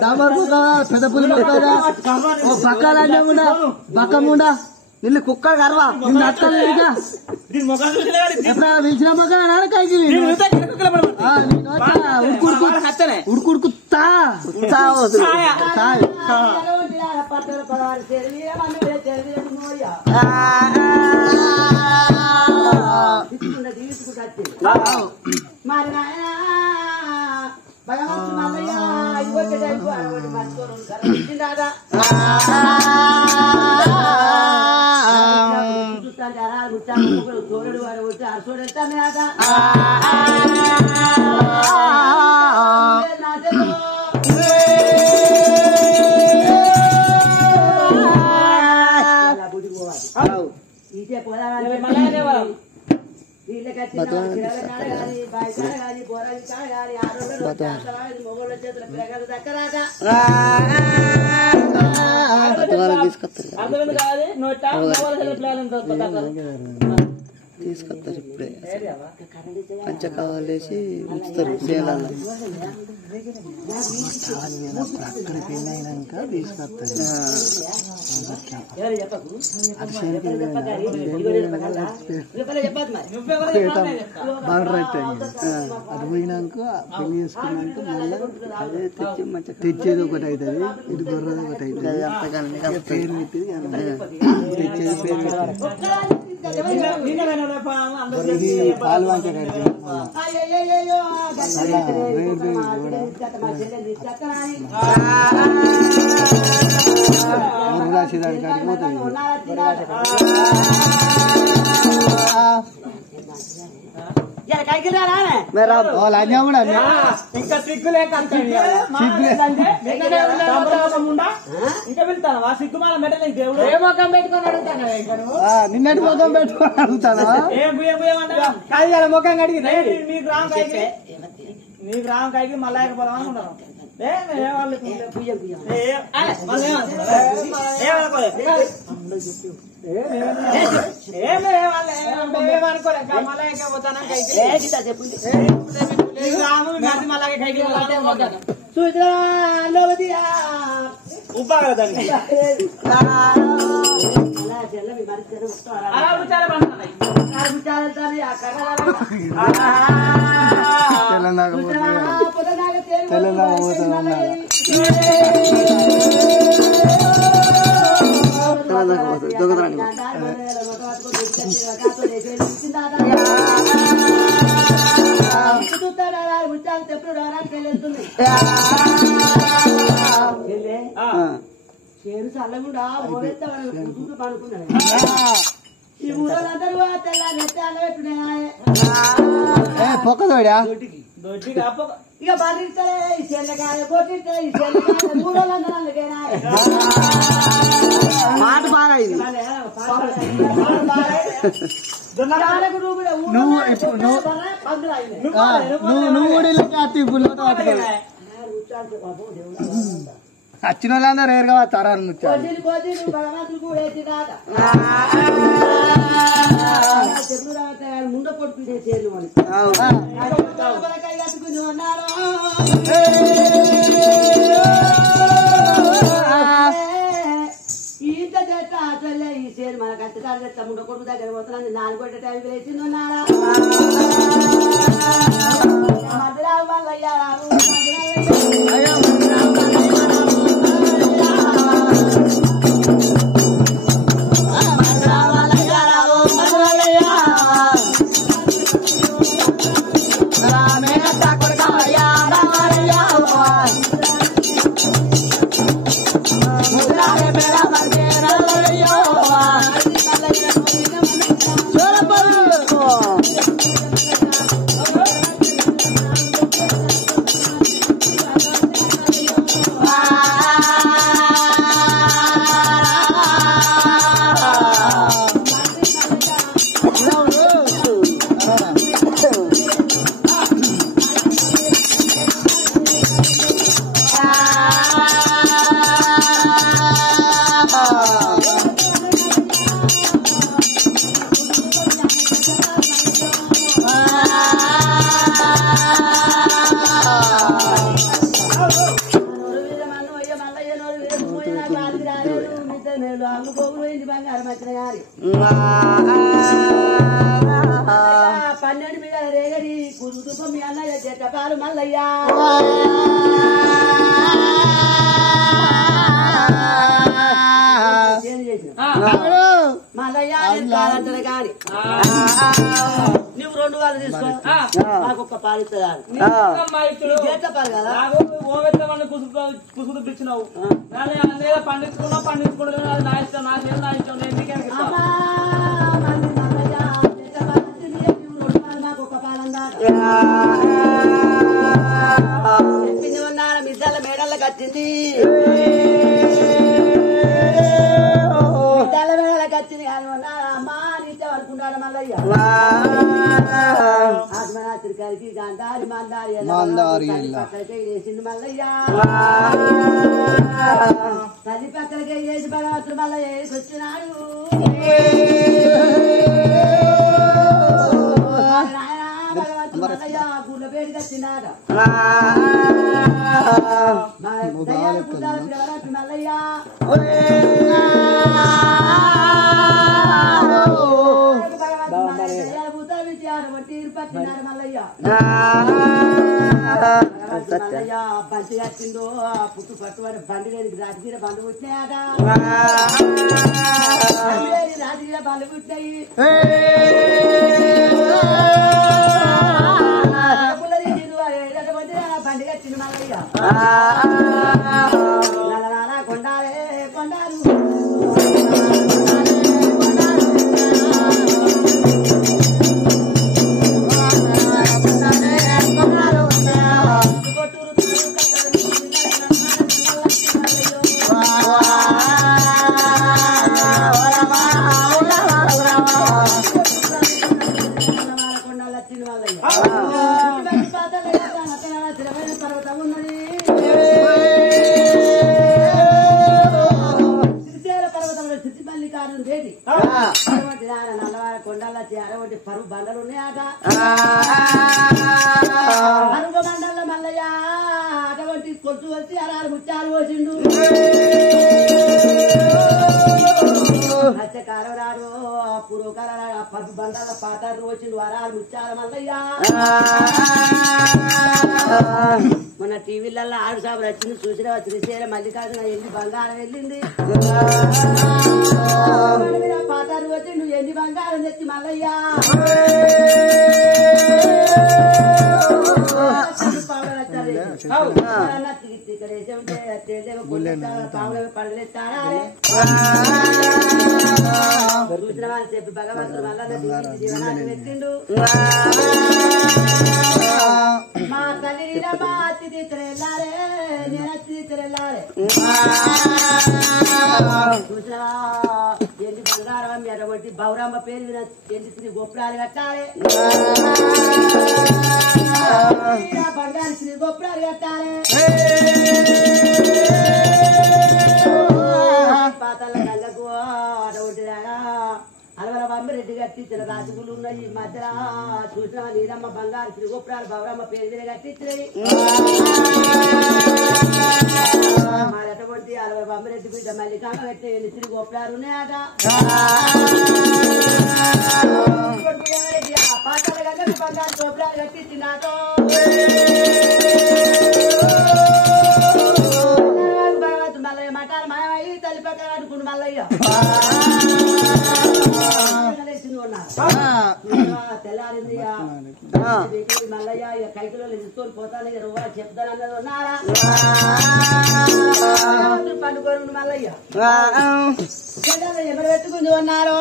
డాబర్ పెద్ద పులి బక్కముండా బక్కముండా నిన్ను కుక్క గర్వా నిన్ను అత్తలేదుగా ఎప్పుడైనా పిలిచిన మొక్క కైకి ఉడుకుడుకుతా మరి భగవంతు మల్లయ్య తోడు వాడు వచ్చి అరసోడు ఎత్తాను ఇదే పోదా మొగోళ్ళ చేతుల పిల్లగాలు దక్కరాగా తీసుకొస్తారు ఇప్పుడే పంచ కావాలేసి ఉంచుతారు చేయాలన్నా అక్కడ పెళ్ళి అయినాక తీసుకొస్తారు అది పోయినాక పెళ్లి చేసుకున్నాక మళ్ళీ అదే తెచ్చి మంచిగా తెచ్చేది ఒకటి అవుతుంది ఇది గొర్రెది ఒకటి అవుతుంది పేరు పెట్టేది తెచ్చేది పేరు పెట్టేది పాలు మంచిగా రాసేదాని కాడికి పోతుంది ఇంకా సిగ్గు లేక ఇంకా వెళ్తాను ఆ సిగ్గు మన మెడలే దేవుడు ఏ మొఖం పెట్టుకొని అడుగుతాను నిన్నటి ముఖం పెట్టుకొని అడుగుతాను కాదు ముఖం కడిగి నీకు రామ్ కాయకి మళ్ళా పోదాం అనుకుంటాను చేరు చల్లకుండా పడుకున్నాడు ఈ ఊళ్ళో తర్వాత పొక్కదోడా ఇక బర్రిస్తారే ఈ చెల్లకాయ కొట్టిస్తే ఈ చెల్లకాయ ఊళ్ళో మాట బాగా అయింది నువ్వు వచ్చిన వాళ్ళందరూ రేరుగా తరాలు ముచ్చారు చెప్పుడు ముండ కొడుకు చేసేది అని కట్టుకుని ఉన్నారు ఈత చేత అసలే ఈ చేరు మన కష్టకాలు చేస్తా ముండ కొడుకు దగ్గర పోతున్నాను 4 గంటల టైం వేసింది ఉన్నారా మధురావు మల్లయ్య బంగారం వచ్చిన గారి 12 మీద రేగడి కుదుపు మీ అన్నయ్య చెట్టపాలు మల్లయ్య మల్లయ్య కాదంటారు కానీ నువ్వు 2 వాళ్ళు తీసుకో నాకు ఒక్క పాలు ఇస్తుంది చెట్టపాలు కదా కుసుకు పిచ్చినావు పండించుకున్నా పండించుకోవడం నా ఇష్టం నా చేతి నా ఇష్టం నాకు ఒక పాలందా చెప్పింది ఉన్నారా మిద్దల మేడలకు వచ్చింది మిద్దల మేడలకు వచ్చింది కానీ ఉన్నారా అమ్మా నీతో అనుకుంటాడు మల్లయ్య ఆత్మరాత్రికి గాంధారి మందారి పక్కలకే వేసింది మల్లయ్య తల్లి పక్కలకే వేసి భగవంతుడు మల్లయ్య వేసి వచ్చినాడు భగవంతుడు మల్లయ్య గుళ్ళ పేరుకి వచ్చినాడ మల్లయ్య పట్టినాడు మల్లయ్య మల్లయ్య బంతి కట్టిందో పుట్టు పట్టుబడి బండి లేని రాజకీయ బండ్లు పుట్టినాయట రాజకీయ బండ్లు పుట్టినాయి బండి కట్టింది మల్లయ్య నల్ల కొండాలే కొండాలు నల్లవాడ కొండల అరవటి పరువు బండలు ఉన్నాయట అరుగు బండల్లో మల్లయ్య అటువంటి కొట్టు వచ్చి 6 ముత్యాలు పోసిండు మత్స్యకాలం రాడు పూర్వకాల పరువు బండల పాతారు వచ్చిండు 6 ముత్యాల మల్లయ్య మొన్న టీవీలలో 6 సాబులు వచ్చింది చూసినా శ్రీశైల మల్లికార్జున ఎన్ని బంగారం వెళ్ళింది పాతారు వచ్చి నువ్వు ఎన్ని బంగారం తెచ్చి మల్లయ్యా ఇక్కడ వేసే ఉంటే పావులు పడలేస్తారా చూసిన వాళ్ళు చెప్పి భగవంతుడు వల్ల జీవనాన్ని పెట్టిండు మా తల్లి మా అత్తి తీర్చరెళ్ళారే నేను అత్తి తీర్చరెళ్ళారే చూసినా ఎన్ని బంగారం మీద కొట్టి బౌరమ్మ పేరు మీద ఎన్ని గొప్పరాలు కట్టాలి బంగారు శ్రీ గొప్పరాలు కట్టాలి పాతల కళ్ళకు అటువంటి అలవల పంపిరెడ్డి గారు కట్టించిన రాజుగులు ఉన్నాయి మధ్యలో చూసిన నీరమ్మ బంగారు తిరుగొప్పరాలు బవరమ్మ పేరు మీద కట్టించినవి ఎటువంటి 60 బొమ్మరెడ్డి బిడ్డ మల్లికామ కట్టే తిరుగొప్పరాలు ఉన్నాయట పాటలు కట్టి బంగారు గోపురాలు కట్టించినాటో మల్లయ్య మటాలు మాయమయ్యి తల్లి పక్కన కట్టుకుంటు మల్లయ్య తెల్లారింది మల్లయ్య కైకిలో తీసుకొని పోతాను చెప్తాను అన్నది ఉన్నారా పండుకోరు మల్లయ్య ఎవరు పెట్టుకుంది ఉన్నారు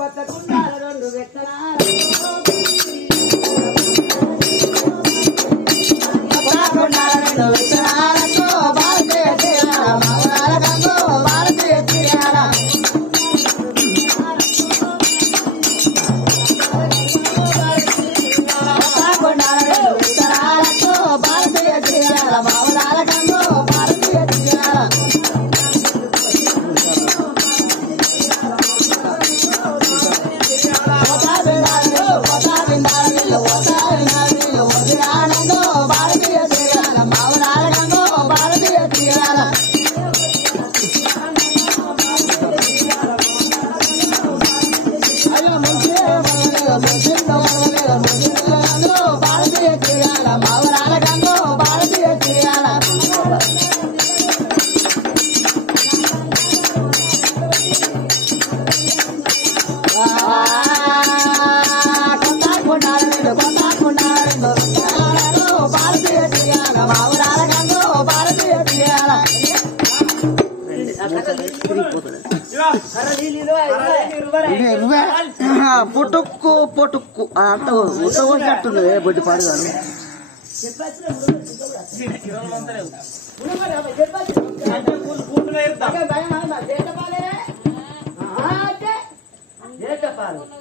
కొత్త కుండాలు 2 విత్తనాలు పొటుక్కు పొటుక్కు అంత ఉత్తగొచ్చినట్టుంది బొడ్డి పాడుగాను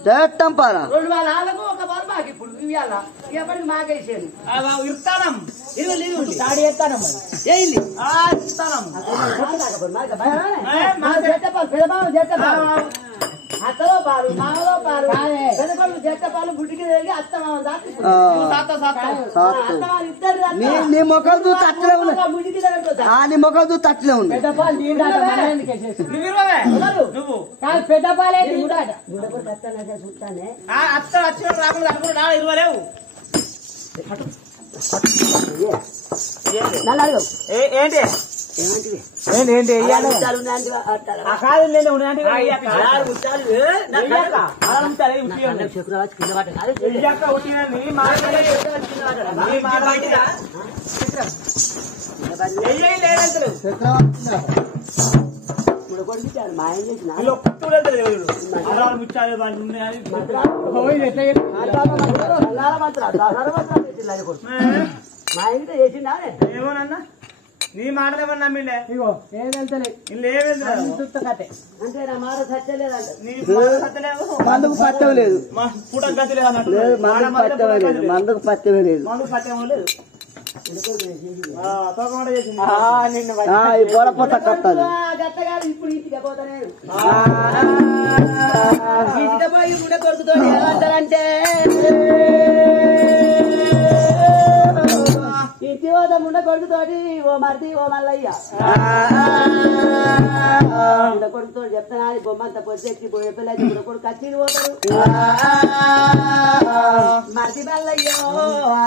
చేట్టంపాలా 2 వాళ్ళకు ఒక బారు మాకు ఇప్పుడు ఇవాళ ఎప్పటికి మాకేసాను అత్తలో పాలు మామలో పాలు పెద్దపల్లి జట్టపాలు గుడ్డికి తిరిగి అత్తమామ నీ ముఖం చూస్తే అట్లే ఉంది నీ ముఖం చూస్తే అట్లే ఉంది పెద్దపాలే చూస్తానే అత్త వచ్చిన రాకుండా అనుకుంటా 20 లేవు ఏంటి ఏంటి కాదు నేను మాయం చేసిన మా ఇంట్లో చేసిందా ఏమోనన్నా నీ మాట ఏమన్నా నమ్మిండే ఇగో ఏదంతలే అంటే నా మాట సచ్చలేదంట మందుకు పట్టం లేదు పూట గతి లేదు మందుకు పట్టమే లేదు గొడపోత కట్టాలి ఇప్పుడు ఇంటికి పోతానే ఇంటికి పోయి కూడా కొడుకుతోటి ఏమంటారంటే ఇంటి పోతా ముండ కొడుకుతోటి ఓ మరిది ఓ మల్లయ్య ముండ కొడుకుతో చెప్తానా బొమ్మంతా పొచ్చెక్కి పోయే పిల్లలు ముండ కొడుకు కచ్చిని పోతారు మరిది మల్లయ్య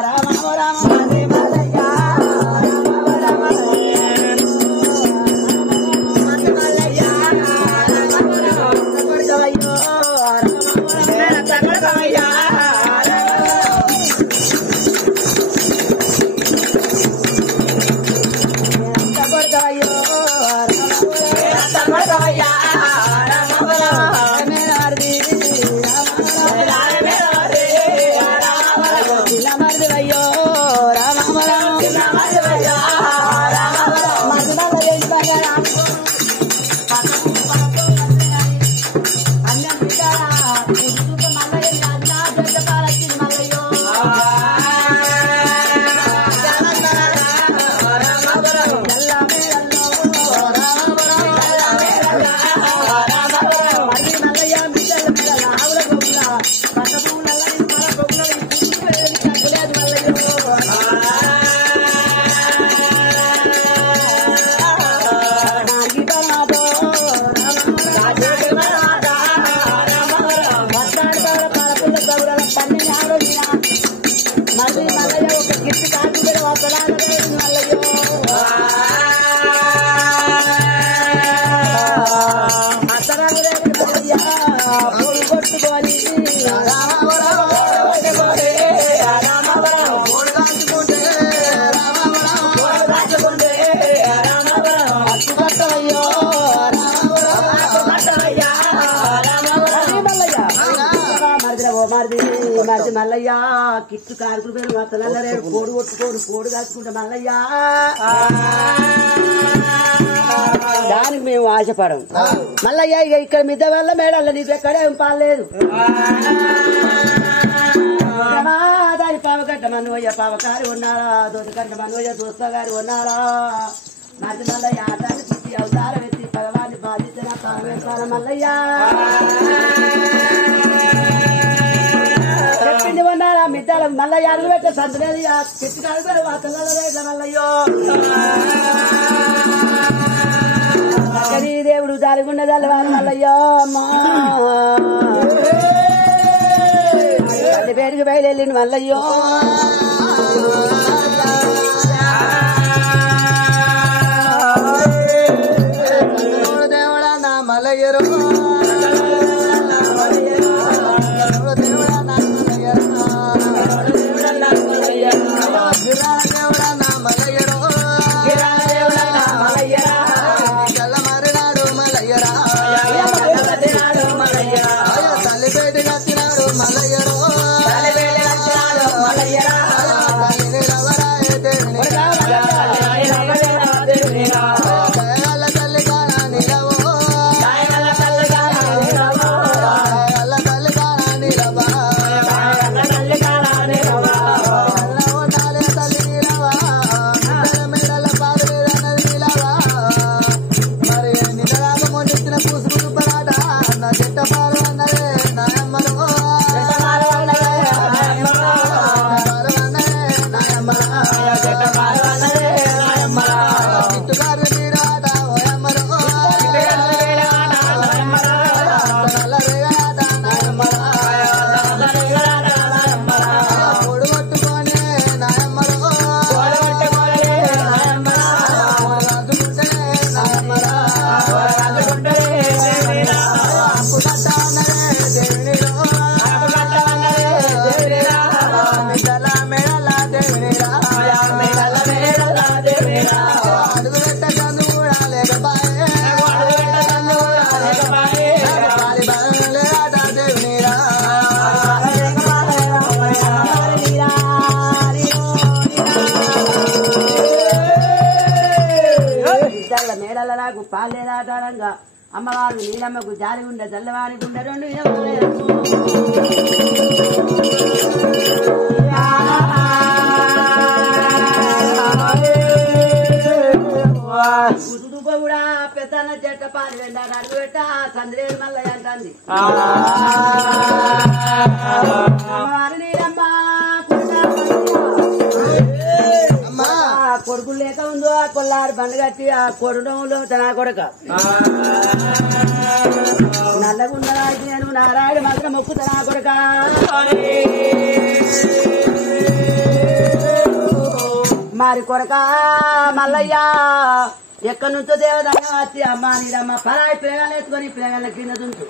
రామ రామ మరిది మల్లయ్య రామ పొడు కొట్టుకొని మరిది మల్లయ్య కిట్టు కారుకులు పేరు మత్తలరేడు కోడు కొట్టుకోడు కోడు కాచుకుంటా మల్లయ్య దానికి మేము ఆశపడం మల్లయ్య ఇక ఇక్కడ మిద్ద వల్ల మేడల్ల నీకు ఎక్కడే పాలేదు దాని పావకట్ట మనవయ్య పావకారి ఉన్నారా దోతకట్ట మనవయ్య దోస్త గారు ఉన్నారా మరిది మల్లయ్య ఆటాన్ని పుట్టి అవతారం ఎత్తి భగవాన్ని బాధించిన పావేశాల మల్లయ్య చెప్పింది ఉన్నారా మిద్దాల మల్లయ్య అడుగు పెట్టే సంతలేదు చెట్టు కాదు వాతల మల్లయ్యో అక్కడి దేవుడు దారిగుండ చల్లవారు మల్లయ్యో అమ్మా అది పేరుకి బయలుదేరింది మల్లయ్యో దేవుడా నా మల్లయ్యరు మేడల నాకు పాలేదాటారంగా అమ్మవారు నీలమ్మకు జారి ఉండే జల్లవారి గుండె రెండు కుదుడుకో కూడా పెద్దన్న చెట్ట పాలు వెంటాడు అడుగు పెట్ట చంద్రేడు మల్లయ్య అంటుంది అమ్మవారు నీలమ్మ కొడుకులు లేక ఉందో ఆ కొల్లారు బండ కట్టి ఆ కొడుడంలో తన కొడక నల్లగుండా నేను నారాయణ మాత్రం మొక్కు తన కొడక మరి కొడక మల్లయ్య ఎక్కడి నుంచో దేవదంగా వచ్చి అమ్మ నీడమ్మ పరాయి పిల్లగాలు ఎత్తుకొని పిల్లగాళ్ళ కింద తుంచు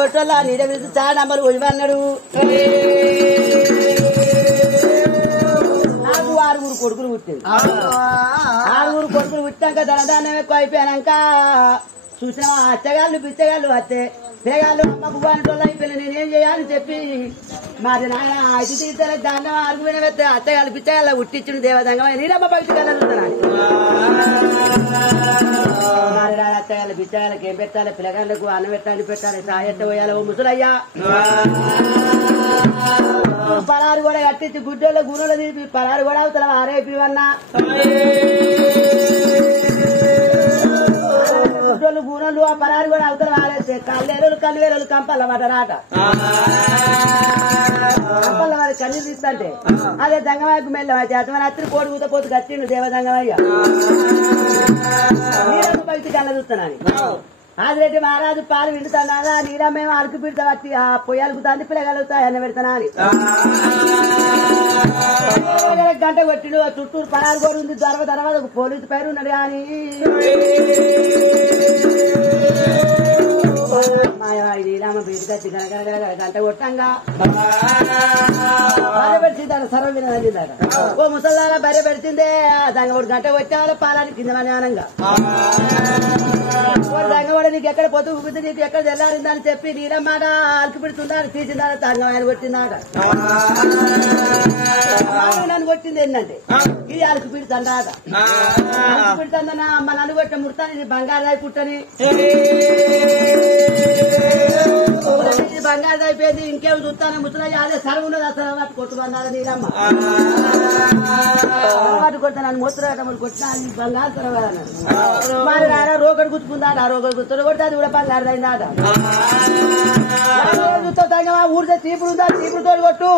ఓటల్లా నీడ పిలిచి చా నంబర్ ఒడివన్నాడు నాకు 6 కొడుకులు పుట్టింది 6 కొడుకులు పుట్టాక ధనధాన్యం ఎక్కువ అయిపోయాక చూసిన అచ్చగాళ్ళు పిచ్చగాళ్ళు వస్తే పిల్లగాళ్ళు అమ్మకు బాగా అయిపోయినా నేనేం చేయాలని చెప్పి మరి నాన్న అతి తీర్చాల దాన్ని ఆరుగుపోయిన వెళ్తే అత్తగాళ్ళు పిచ్చగాళ్ళ ఉట్టించిన దేవదంగా నీడమ్మ పవిత్ర మరి అత్తగాళ్ళ పిచ్చగాళ్ళకి ఏం పెట్టాలి పిల్లగాళ్ళకు అన్నం పెట్టాలి సాయత్త పోయాలి ఓ ముసలయ్యా పరారు కూడా కట్టించి గుడ్డోళ్ళ గుణంలో తీపి పరారు కూడా అవుతారా ఆరేపివన్నా గుడ్డోళ్ళు గుణలు ఆ పరారు కూడా అవుతారు ఆరేస్తే కల్లేరు కంపల్ల పట్టరాట కంపల్ల వారి కళ్ళు తీస్తుంటే అదే దంగమాయకు మెల్లం అయితే అతను అత్తిరి కోడి కూత పోతు కట్టిండు దేవదంగమయ్య నీరమ్మ బయటికి కళ్ళ చూస్తున్నాను ఆదిరెడ్డి మహారాజు పాలు వింటున్నాగా నీరమ్మేమో అడుగు పిడతా వచ్చి ఆ పొయ్యాలకు తండ్రి పిల్లగలుగుతాయి అన్న పెడతానా అని గంట కొట్టిడు చుట్టూరు పరారు కూడా ఉంది తర్వాత పోలీసు పైరు ఉన్నాడు కానీ వచ్చి గంట కొట్టంగా భార్య పెడిచిందాక సర్వ వినదండి ఓ ముసల్దాగా భార్య పెడిచిందే దాని ఒకటి గంట వచ్చేవాళ్ళ పాలానికి కింద జ్ఞానంగా దంగవాడ నీకు ఎక్కడ పొద్దు ఊపితే నీకు ఎక్కడ తెల్లారిందా అని చెప్పి నీలమ్మాట అలుకు పెడుతుందా అని తీసిందా తంగం ఆయన కొట్టిందాట నన్ను కొట్టింది ఏంటంటే ఇది అలుకు పెడుతుందాట అలుకు పెడుతుందన్న అమ్మ నన్ను కొట్టిన ముడతాను బంగారు పుట్టని బంగారు అయిపోయింది ఇంకేమి చూస్తాను ముసలి అదే సరువు ఉన్నది అసలు వాటి కొట్టుకున్నారు నీలమ్మ వాటి కొట్ట నన్ను ముత్తరాట కొట్టిన బంగారు సరవాలన్నారు మరి ఆయన రోగడు గుచ్చుకుందాట ఆ రోగడు గుర్తుడు కొడితే అది కూడా బంగారు అయిందాట ఊరితే చీపుడు ఉందా చీపుడుతో కొట్టు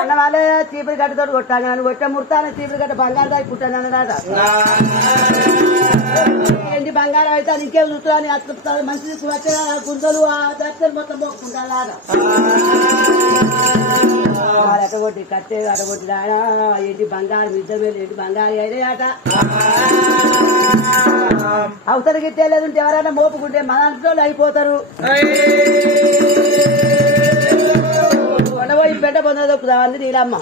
అన్న వాళ్ళే చీపురు గడ్డతో కొట్టాను నన్ను కొట్టే ముడతాను చీపురు గడ్డ బంగారు దాయి పుట్టాను అన్నదాట ఏంటి బంగారం అయితే అది ఇంకేం చూస్తా అని అతుకుతారు మంచి వచ్చే కుందలు ఆ దర్శనం మొత్తం మొక్కుంటారు అటగొట్టి కట్టే అటగొట్టి ఆయన ఏంటి బంగారం ఇద్దరు వేలు ఏంటి బంగారు అయినాయట అవసరకి తెలియదు ఎవరైనా మోపుకుంటే మన అంట్లో అయిపోతారు కొండపోయి పెద్ద పొంద దొక్కుతామంది నీలమ్మ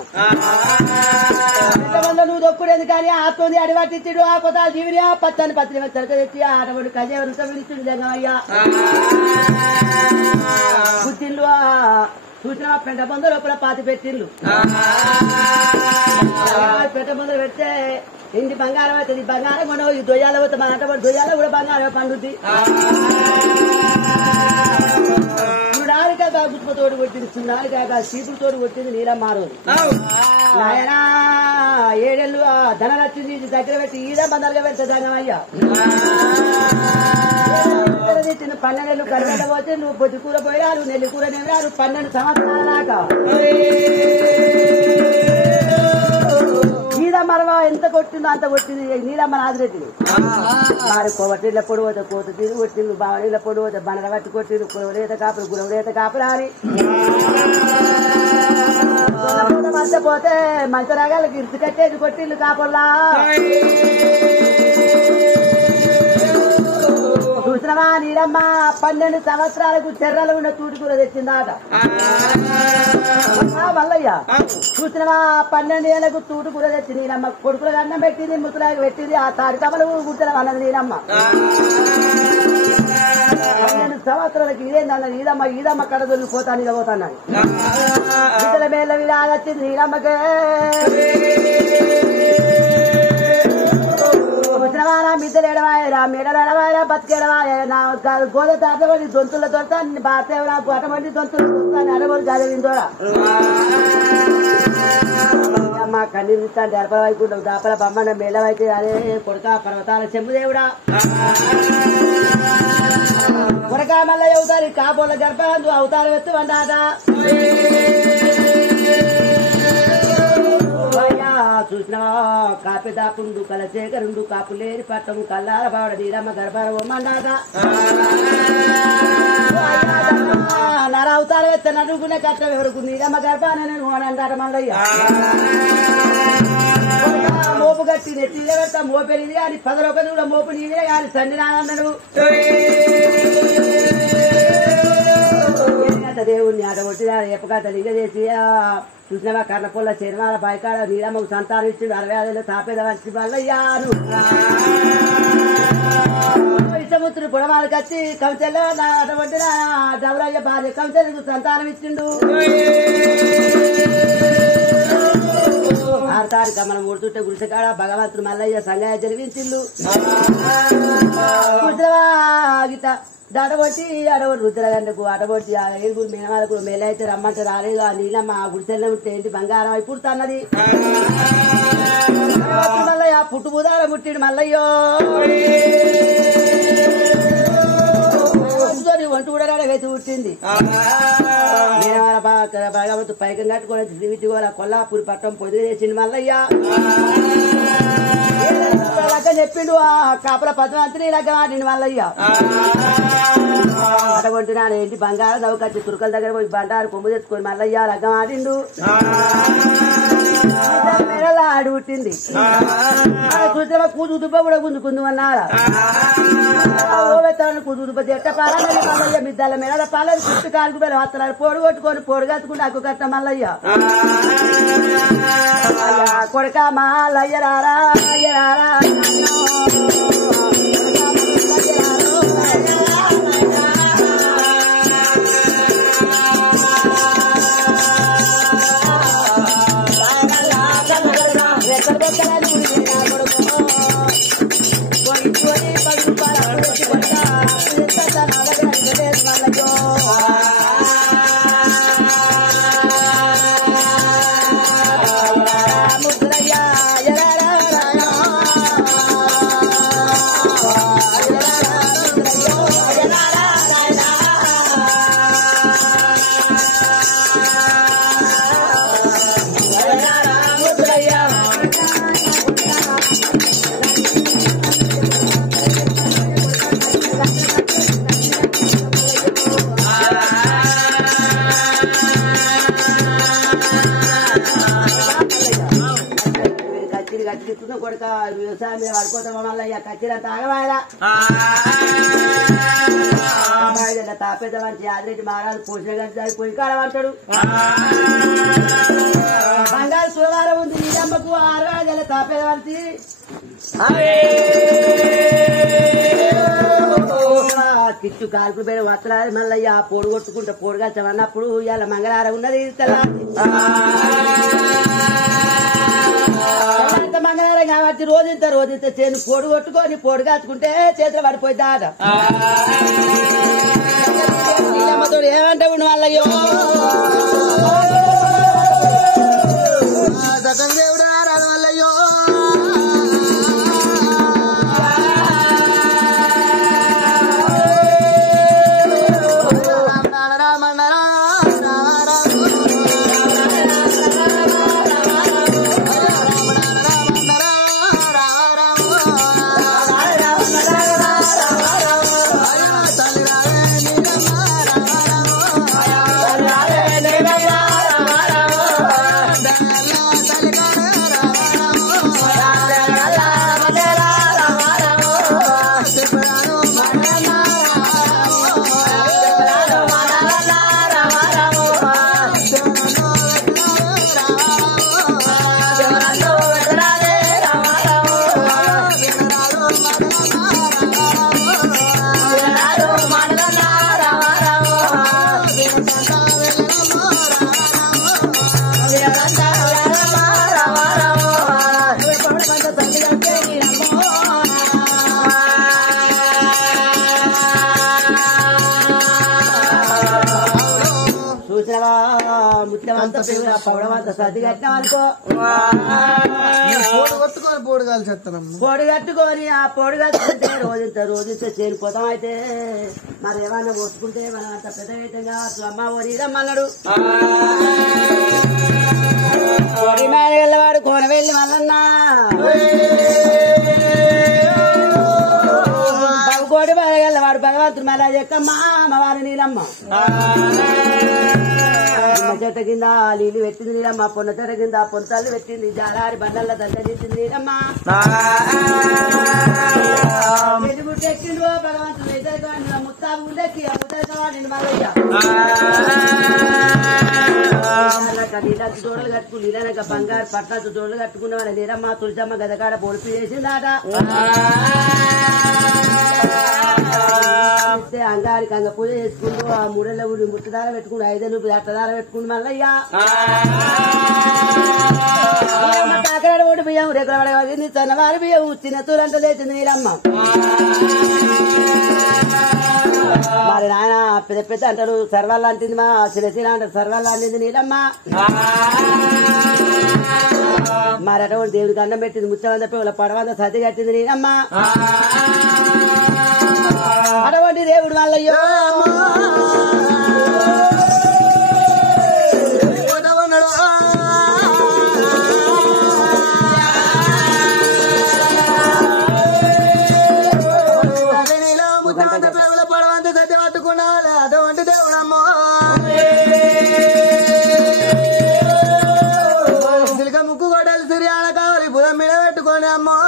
పెద్ద పొంద నువ్వు దొక్కుడేది కానీ ఆతోంది అడివట్టించుడు ఆ పొద జీవిని పచ్చని పత్రి చెరక తెచ్చి ఆటపడి కజేవరంతా పిలుస్తుంది జంగమయ్యా గుర్తిల్లు చూసిన పెంట పొంద లోపల పాతి పెట్టిండ్లు పెంట పొంద పెడితే ఇంటి బంగారం అవుతుంది బంగారం కొండ ఈ దొయ్యాల పోతే మన అంటపడి దొయ్యాల కూడా బంగారం పండుద్ది చూడాలికాయ గుట్టుతోడు కొట్టింది చూడాలికాయ చీపుడుతోడు కొట్టింది నీలమ్మ రోజు నాయన ఏడేళ్ళు ధనలక్ష్మి దగ్గర పెట్టి ఈడ బంధాలుగా పెడతా దంగమయ్యా 12 ఏళ్ళు కరిగడ్డ పోతే నువ్వు బొద్దు కూర పోయారు నెల్లి కూర నెవ్వారు 12 సంవత్సరాల దాకా నీలమ్మ ఎంత కొట్టిందో అంత కొట్టింది నీలమ్మ నాదిరెడ్డి మరి కొట్టిళ్ళ పొడి పోతే కోత తీరు కొట్టిండు బావనీళ్ళ పొడి పోతే బండల పట్టి కొట్టిండు కులవలేత కాపులు గురవలేత కాపులు అని మర్చిపోతే మంచి రకాలకి ఇరుసు కట్టేది కొట్టిండు కాపుల్లా చూసినవా నీలమ్మ 12 సంవత్సరాలకు చెర్రలు ఉన్న తూటికూర తెచ్చిందాట మల్లయ్య చూసినవా 12 ఏళ్లకు తూటికూర తెచ్చి నీలమ్మ కొడుకులకు అన్నం పెట్టింది ముసలాకి పెట్టింది ఆ తాడి కమలు గుర్తుల అన్నది నీలమ్మ 12 సంవత్సరాలకి ఇదేందన్న ఈదమ్మ కడదొల్లి పోతాను ఇక పోతాను ఇతల మేళ్ళ విలాగొచ్చింది నీలమ్మకే మిద్దలు ఎడవాయరా మెడలు ఎడవాయరా బతికెడవాయ నా గోద తాతబడి దొంతుల దొరతా భారత నాకు అటువంటి దొంతులు దొరుకుతాను అడబడి చదివిందోరా మా కన్నీరు ఇస్తాను డెరపల వైకుంఠం దాపల బొమ్మన మేళవైతే అదే కొడక పర్వతాల చెంబుదేవుడా కొడక మళ్ళీ అవుతారు కాపోల గర్భందు అవతారం ఎత్తు వండాట చూసినా కాపీ దాపుండు కలశేఖరుండు కాపు లేని పట్టము కల్లార బావడ నీలమ్మ గర్భార బొమ్మండాట నర అవతారం ఎత్తే నడుగునే కష్టం ఎవరికి నీలమ్మ గర్భాన నేను అంటాట మల్లయ్య మోపు కట్టి నెట్టి పెడతా మోపెరిది కానీ 10 రూపాయలు కూడా మోపు నీవే కానీ సండి నాన్నడు దేవుణ్ణి ఆడగొట్టిన ఎప్పగట్ట లింగ చేసి చూసినవా కర్ణపొల్ల శనివార బాయికాడ నీలమ్మకు సంతానం ఇచ్చి 65 ఏళ్ళు తాపేద వచ్చి మల్లయ్యాను ఇష్టముత్రుడు పొడమాలకు వచ్చి కవితల్లో అటువంటి డబులయ్య భార్య కవితలకు సంతానం ఇచ్చిండు 6 తారీఖు మనం ఊడుతుంటే గుడిసెకాడ భగవంతుడు మల్లయ్య సంగయ్య జరిగించిండు చూసినవా గీత దాటబట్టి అడవరు రుద్రగండకు అడబొట్టి ఏడుగురు మేనవాళ్ళకు మేలైతే రమ్మంటే రాలేదు ఆ నీలమ్మ ఆ గుడిసెల్లో ఉంటే ఏంటి బంగారం అయి పుడుతున్నది మల్లయ్య పుట్టు బుధార పుట్టిడు మల్లయ్యో ఒంటి కూడా వేసి పుట్టింది భగవంతు పైకం కట్టుకొని శ్రీవిటిగోల కొల్లాపూరి పట్టం పొదిగి చేసింది మల్లయ్య లగ్గ చెప్పిండు ఆ కాపుల పద్మాంతిని లగ్గ మాటిండు మల్లయ్య అడగొంటున్నాను ఏంటి బంగారం దవ్వుకొచ్చి తురుకల దగ్గర పోయి బండారు కొమ్ము తెచ్చుకొని మల్లయ్య లగ్గ మాటిండు మెడలా ఆడి పుట్టింది చూసిన కూతు దుబ్బ కూడా గుంజుకుందు అన్నారా పాలని కుదురుపతి ఎట్ట పాలని మల్లయ్య మిద్దల మీద పాలని చుట్టూ కాలుకు పేరు వస్తున్నారు పొడి కొట్టుకొని పొడిగట్టుకుంటే అక్కు కట్ట మల్లయ్య కొడుక మల్లయ్య రారా రారా కొడుక వ్యవసాయం మీద పడిపోతాం మల్లయ్య కచ్చిరా తాగవాయలా తాపేద మంచి ఆదిరెడ్డి మహారాజు పోషణ గంట పొయ్యి కాడమంటాడు బంగారు సురవారం ఉంది నీడమ్మకు 6 రోజుల తాపేద మంచి కిచ్చు కాల్పులు పేరు వస్త్రాలు మల్లయ్య పొడి కొట్టుకుంటే పొడిగా చవన్నప్పుడు ఇవాళ మంగళవారం ఉన్నది మంగళవారం కాబట్టి రోజంత చేను పొడి కొట్టుకొని పొడి కాచుకుంటే చేతులు పడిపోయిద్దాట ఏమంటే ఉండి మల్లయ్యో దేవుడు రాదు మల్లయ్యో ముత్యమంతా పౌడమంతా సర్ది కట్టినాం అనుకో పొడి కలిసేస్తాం పొడి కట్టుకొని ఆ పొడి కట్టుకుంటే రోజంత చేరిపోతాం అయితే మరి ఏమన్నా కొట్టుకుంటే మనం అంత పెద్ద విధంగా అమ్మ ఒడిదమ్మన్నాడు ఒడి మీద వెళ్ళవాడు కోన వెళ్ళి మల్లన్నా కోడి మీద వెళ్ళవాడు భగవంతుడు మళ్ళా చెక్కమ్మా అమ్మవారి నీలమ్మ చెట్ట కింద నీళ్ళు పెట్టింది నీలమ్మ పొన్న చెట్ట కింద పొంతలు పెట్టింది జారారి బండల్లో దండలించింది నీలమ్మ ఎక్కిండు భగవంతుడు ఇద్దరు ముత్తాబు ఉండెక్కి ఆ ముద్దవాడిని మల్లయ్య నీళ్ళకి దూడలు కట్టుకుని నీళ్ళనక బంగారు పట్నాలు దూడలు కట్టుకున్న వాళ్ళ నీలమ్మ తులసమ్మ గదకాడ పొడిపి చేసిందాట అంగారికి అంగ పూజ చేసుకుంటూ ఆ మూడెళ్ళ ఊరి ముట్టుదార పెట్టుకుంటూ 5 రూపాయలు అట్టదార పెట్టుకుంటూ మల్లయ్య కాకరాడ ఓడి బియ్యం రేకులవాడి సన్నవారి బియ్యం చిన్న తూరంతా లేచింది నీలమ్మ మరి నాయన పెద్ద పెద్ద అంటారు సర్వాళ్ళు అంటుంది మా చిన్న అంటారు సర్వాళ్ళు అంటుంది నీలమ్మ మరి అటువంటి దేవుడికి అన్నం పెట్టింది ముచ్చమంత వాళ్ళ పడవంత సర్ది కట్టింది నీలమ్మ అటువంటి దేవుడు మల్లయ్యో పడవంత సర్ది పట్టుకున్నాడు అటువంటి దేవుడమ్మో సిలిక ముక్కు గొడ్డలు సిరియాల కావాలి బుధం మీద పెట్టుకొని అమ్మో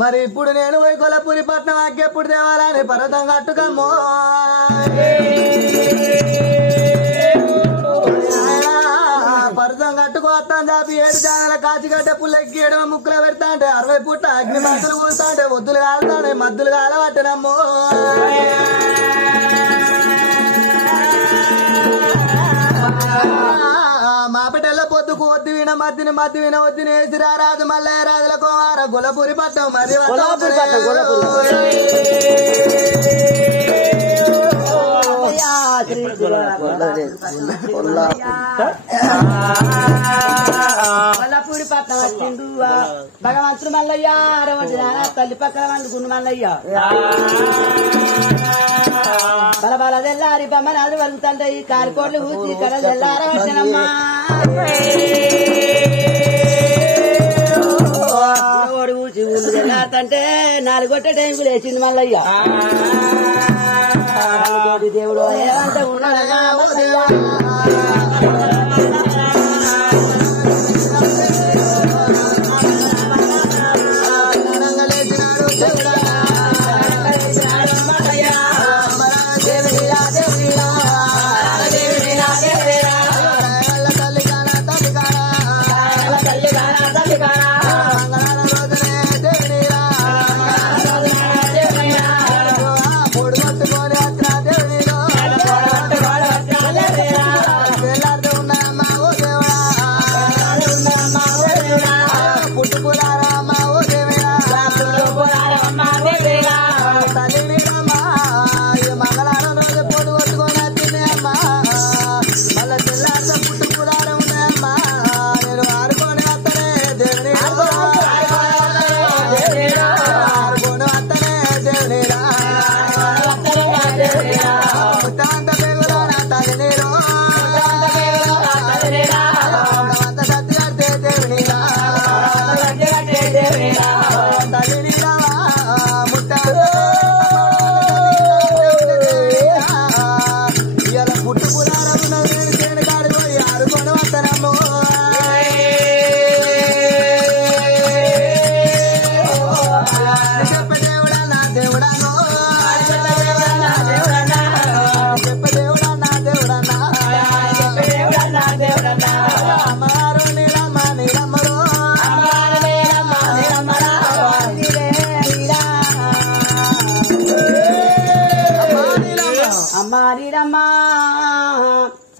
మరి ఇప్పుడు నేను పోయి కొలపూరి పట్నం అగ్గెప్పుడు తేవాలని పర్వతం కట్టుకమ్మో పర్వతం కట్టుకోస్తాను చాపి 7 జానాల కాచిగడ్డ పుల్లెక్కి 7 ముక్కలు పెడతా అంటే 60 పుట్ట అగ్ని మాటలు కూర్తా అంటే ఒద్దులు కాలుతానే మద్దులు కాలబట్టనమ్మో మా బిడ్డల పొద్దుకు వద్దు విన మద్ది విన వద్దుని వేసి రారాజు మల్లయ్య రాజుల కుమార గులపూరి పట్టం మరి కొల్లాపూరి పట్టం వచ్చిండు భగవంతుడు మల్లయ్య అరవంటి తల్లి పక్కన వాళ్ళు గుండు మల్లయ్య బలబల తెల్లారి బొమ్మనాడు వలుగుతుంటే ఈ కారికోట్లు ఊసి కడలు తెల్లారవచ్చనమ్మా ఓడి ఊసి ఊళ్ళు తెల్లారుతంటే 4 గొట్ట టైంకులు వేసింది మల్లయ్య దేవుడు ఏమంటే ఉన్నాడన్నా మల్లయ్య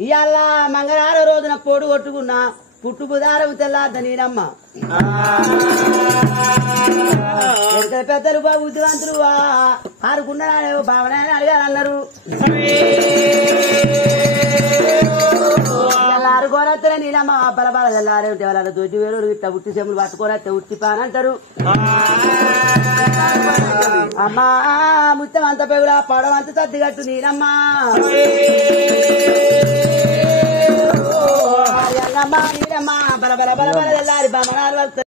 ఇవాళ మంగళవారం రోజున పోడు కొట్టుకున్నా పుట్టుకు దారం తెల్లార్ద నీరమ్మ పెద్దలు బుద్ధివంతులు ఆరుకున్నాడే భావన అడిగారన్నారు ఆరుకోరత్తలే నీరమ్మ బలబల తెల్లారే వాళ్ళ దొడ్డి వేలు ఇట్లా ఉట్టి సెమ్ములు పట్టుకోరత్తే ఉట్టి పానంటారు అమ్మా ముత్తం అంత పెగులా పడవంత తద్దిగట్టు నీరమ్మ నీరమ్మ బల బల బల బల తెల్లారి బమనాలు వస్తాయి